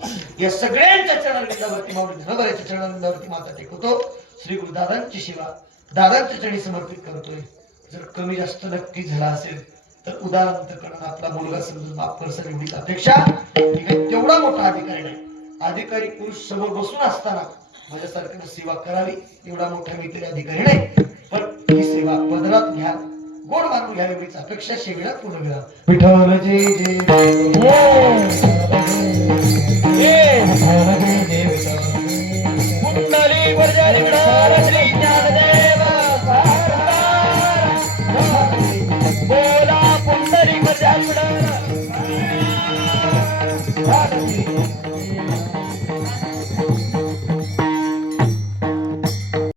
या सगळ्यांच्या चरणारविंदावरती माऊली ज्ञानोबरांच्या चरणारविंदावरती माथा टेकवतो. श्री गुरुदादांची सेवा दादांच्या चरणी समर्पित करतोय. जर कमी जास्त नक्की झाला असेल तर उदाहरणार्थ आपला मुलगा समजून माफ करसाल एवढीच अपेक्षा. तेवढा मोठा अधिकारी नाही. अधिकारी पुरुष समोर बसून असताना माझ्यासारख्यानं सेवा करावी एवढा मोठा मी तरी अधिकारी नाही. पण ही सेवा पदरात घ्या, गोड मानून घ्या एवढीच अपेक्षा. शेवटला पूर्ण करा. विठ्ठल जय जय.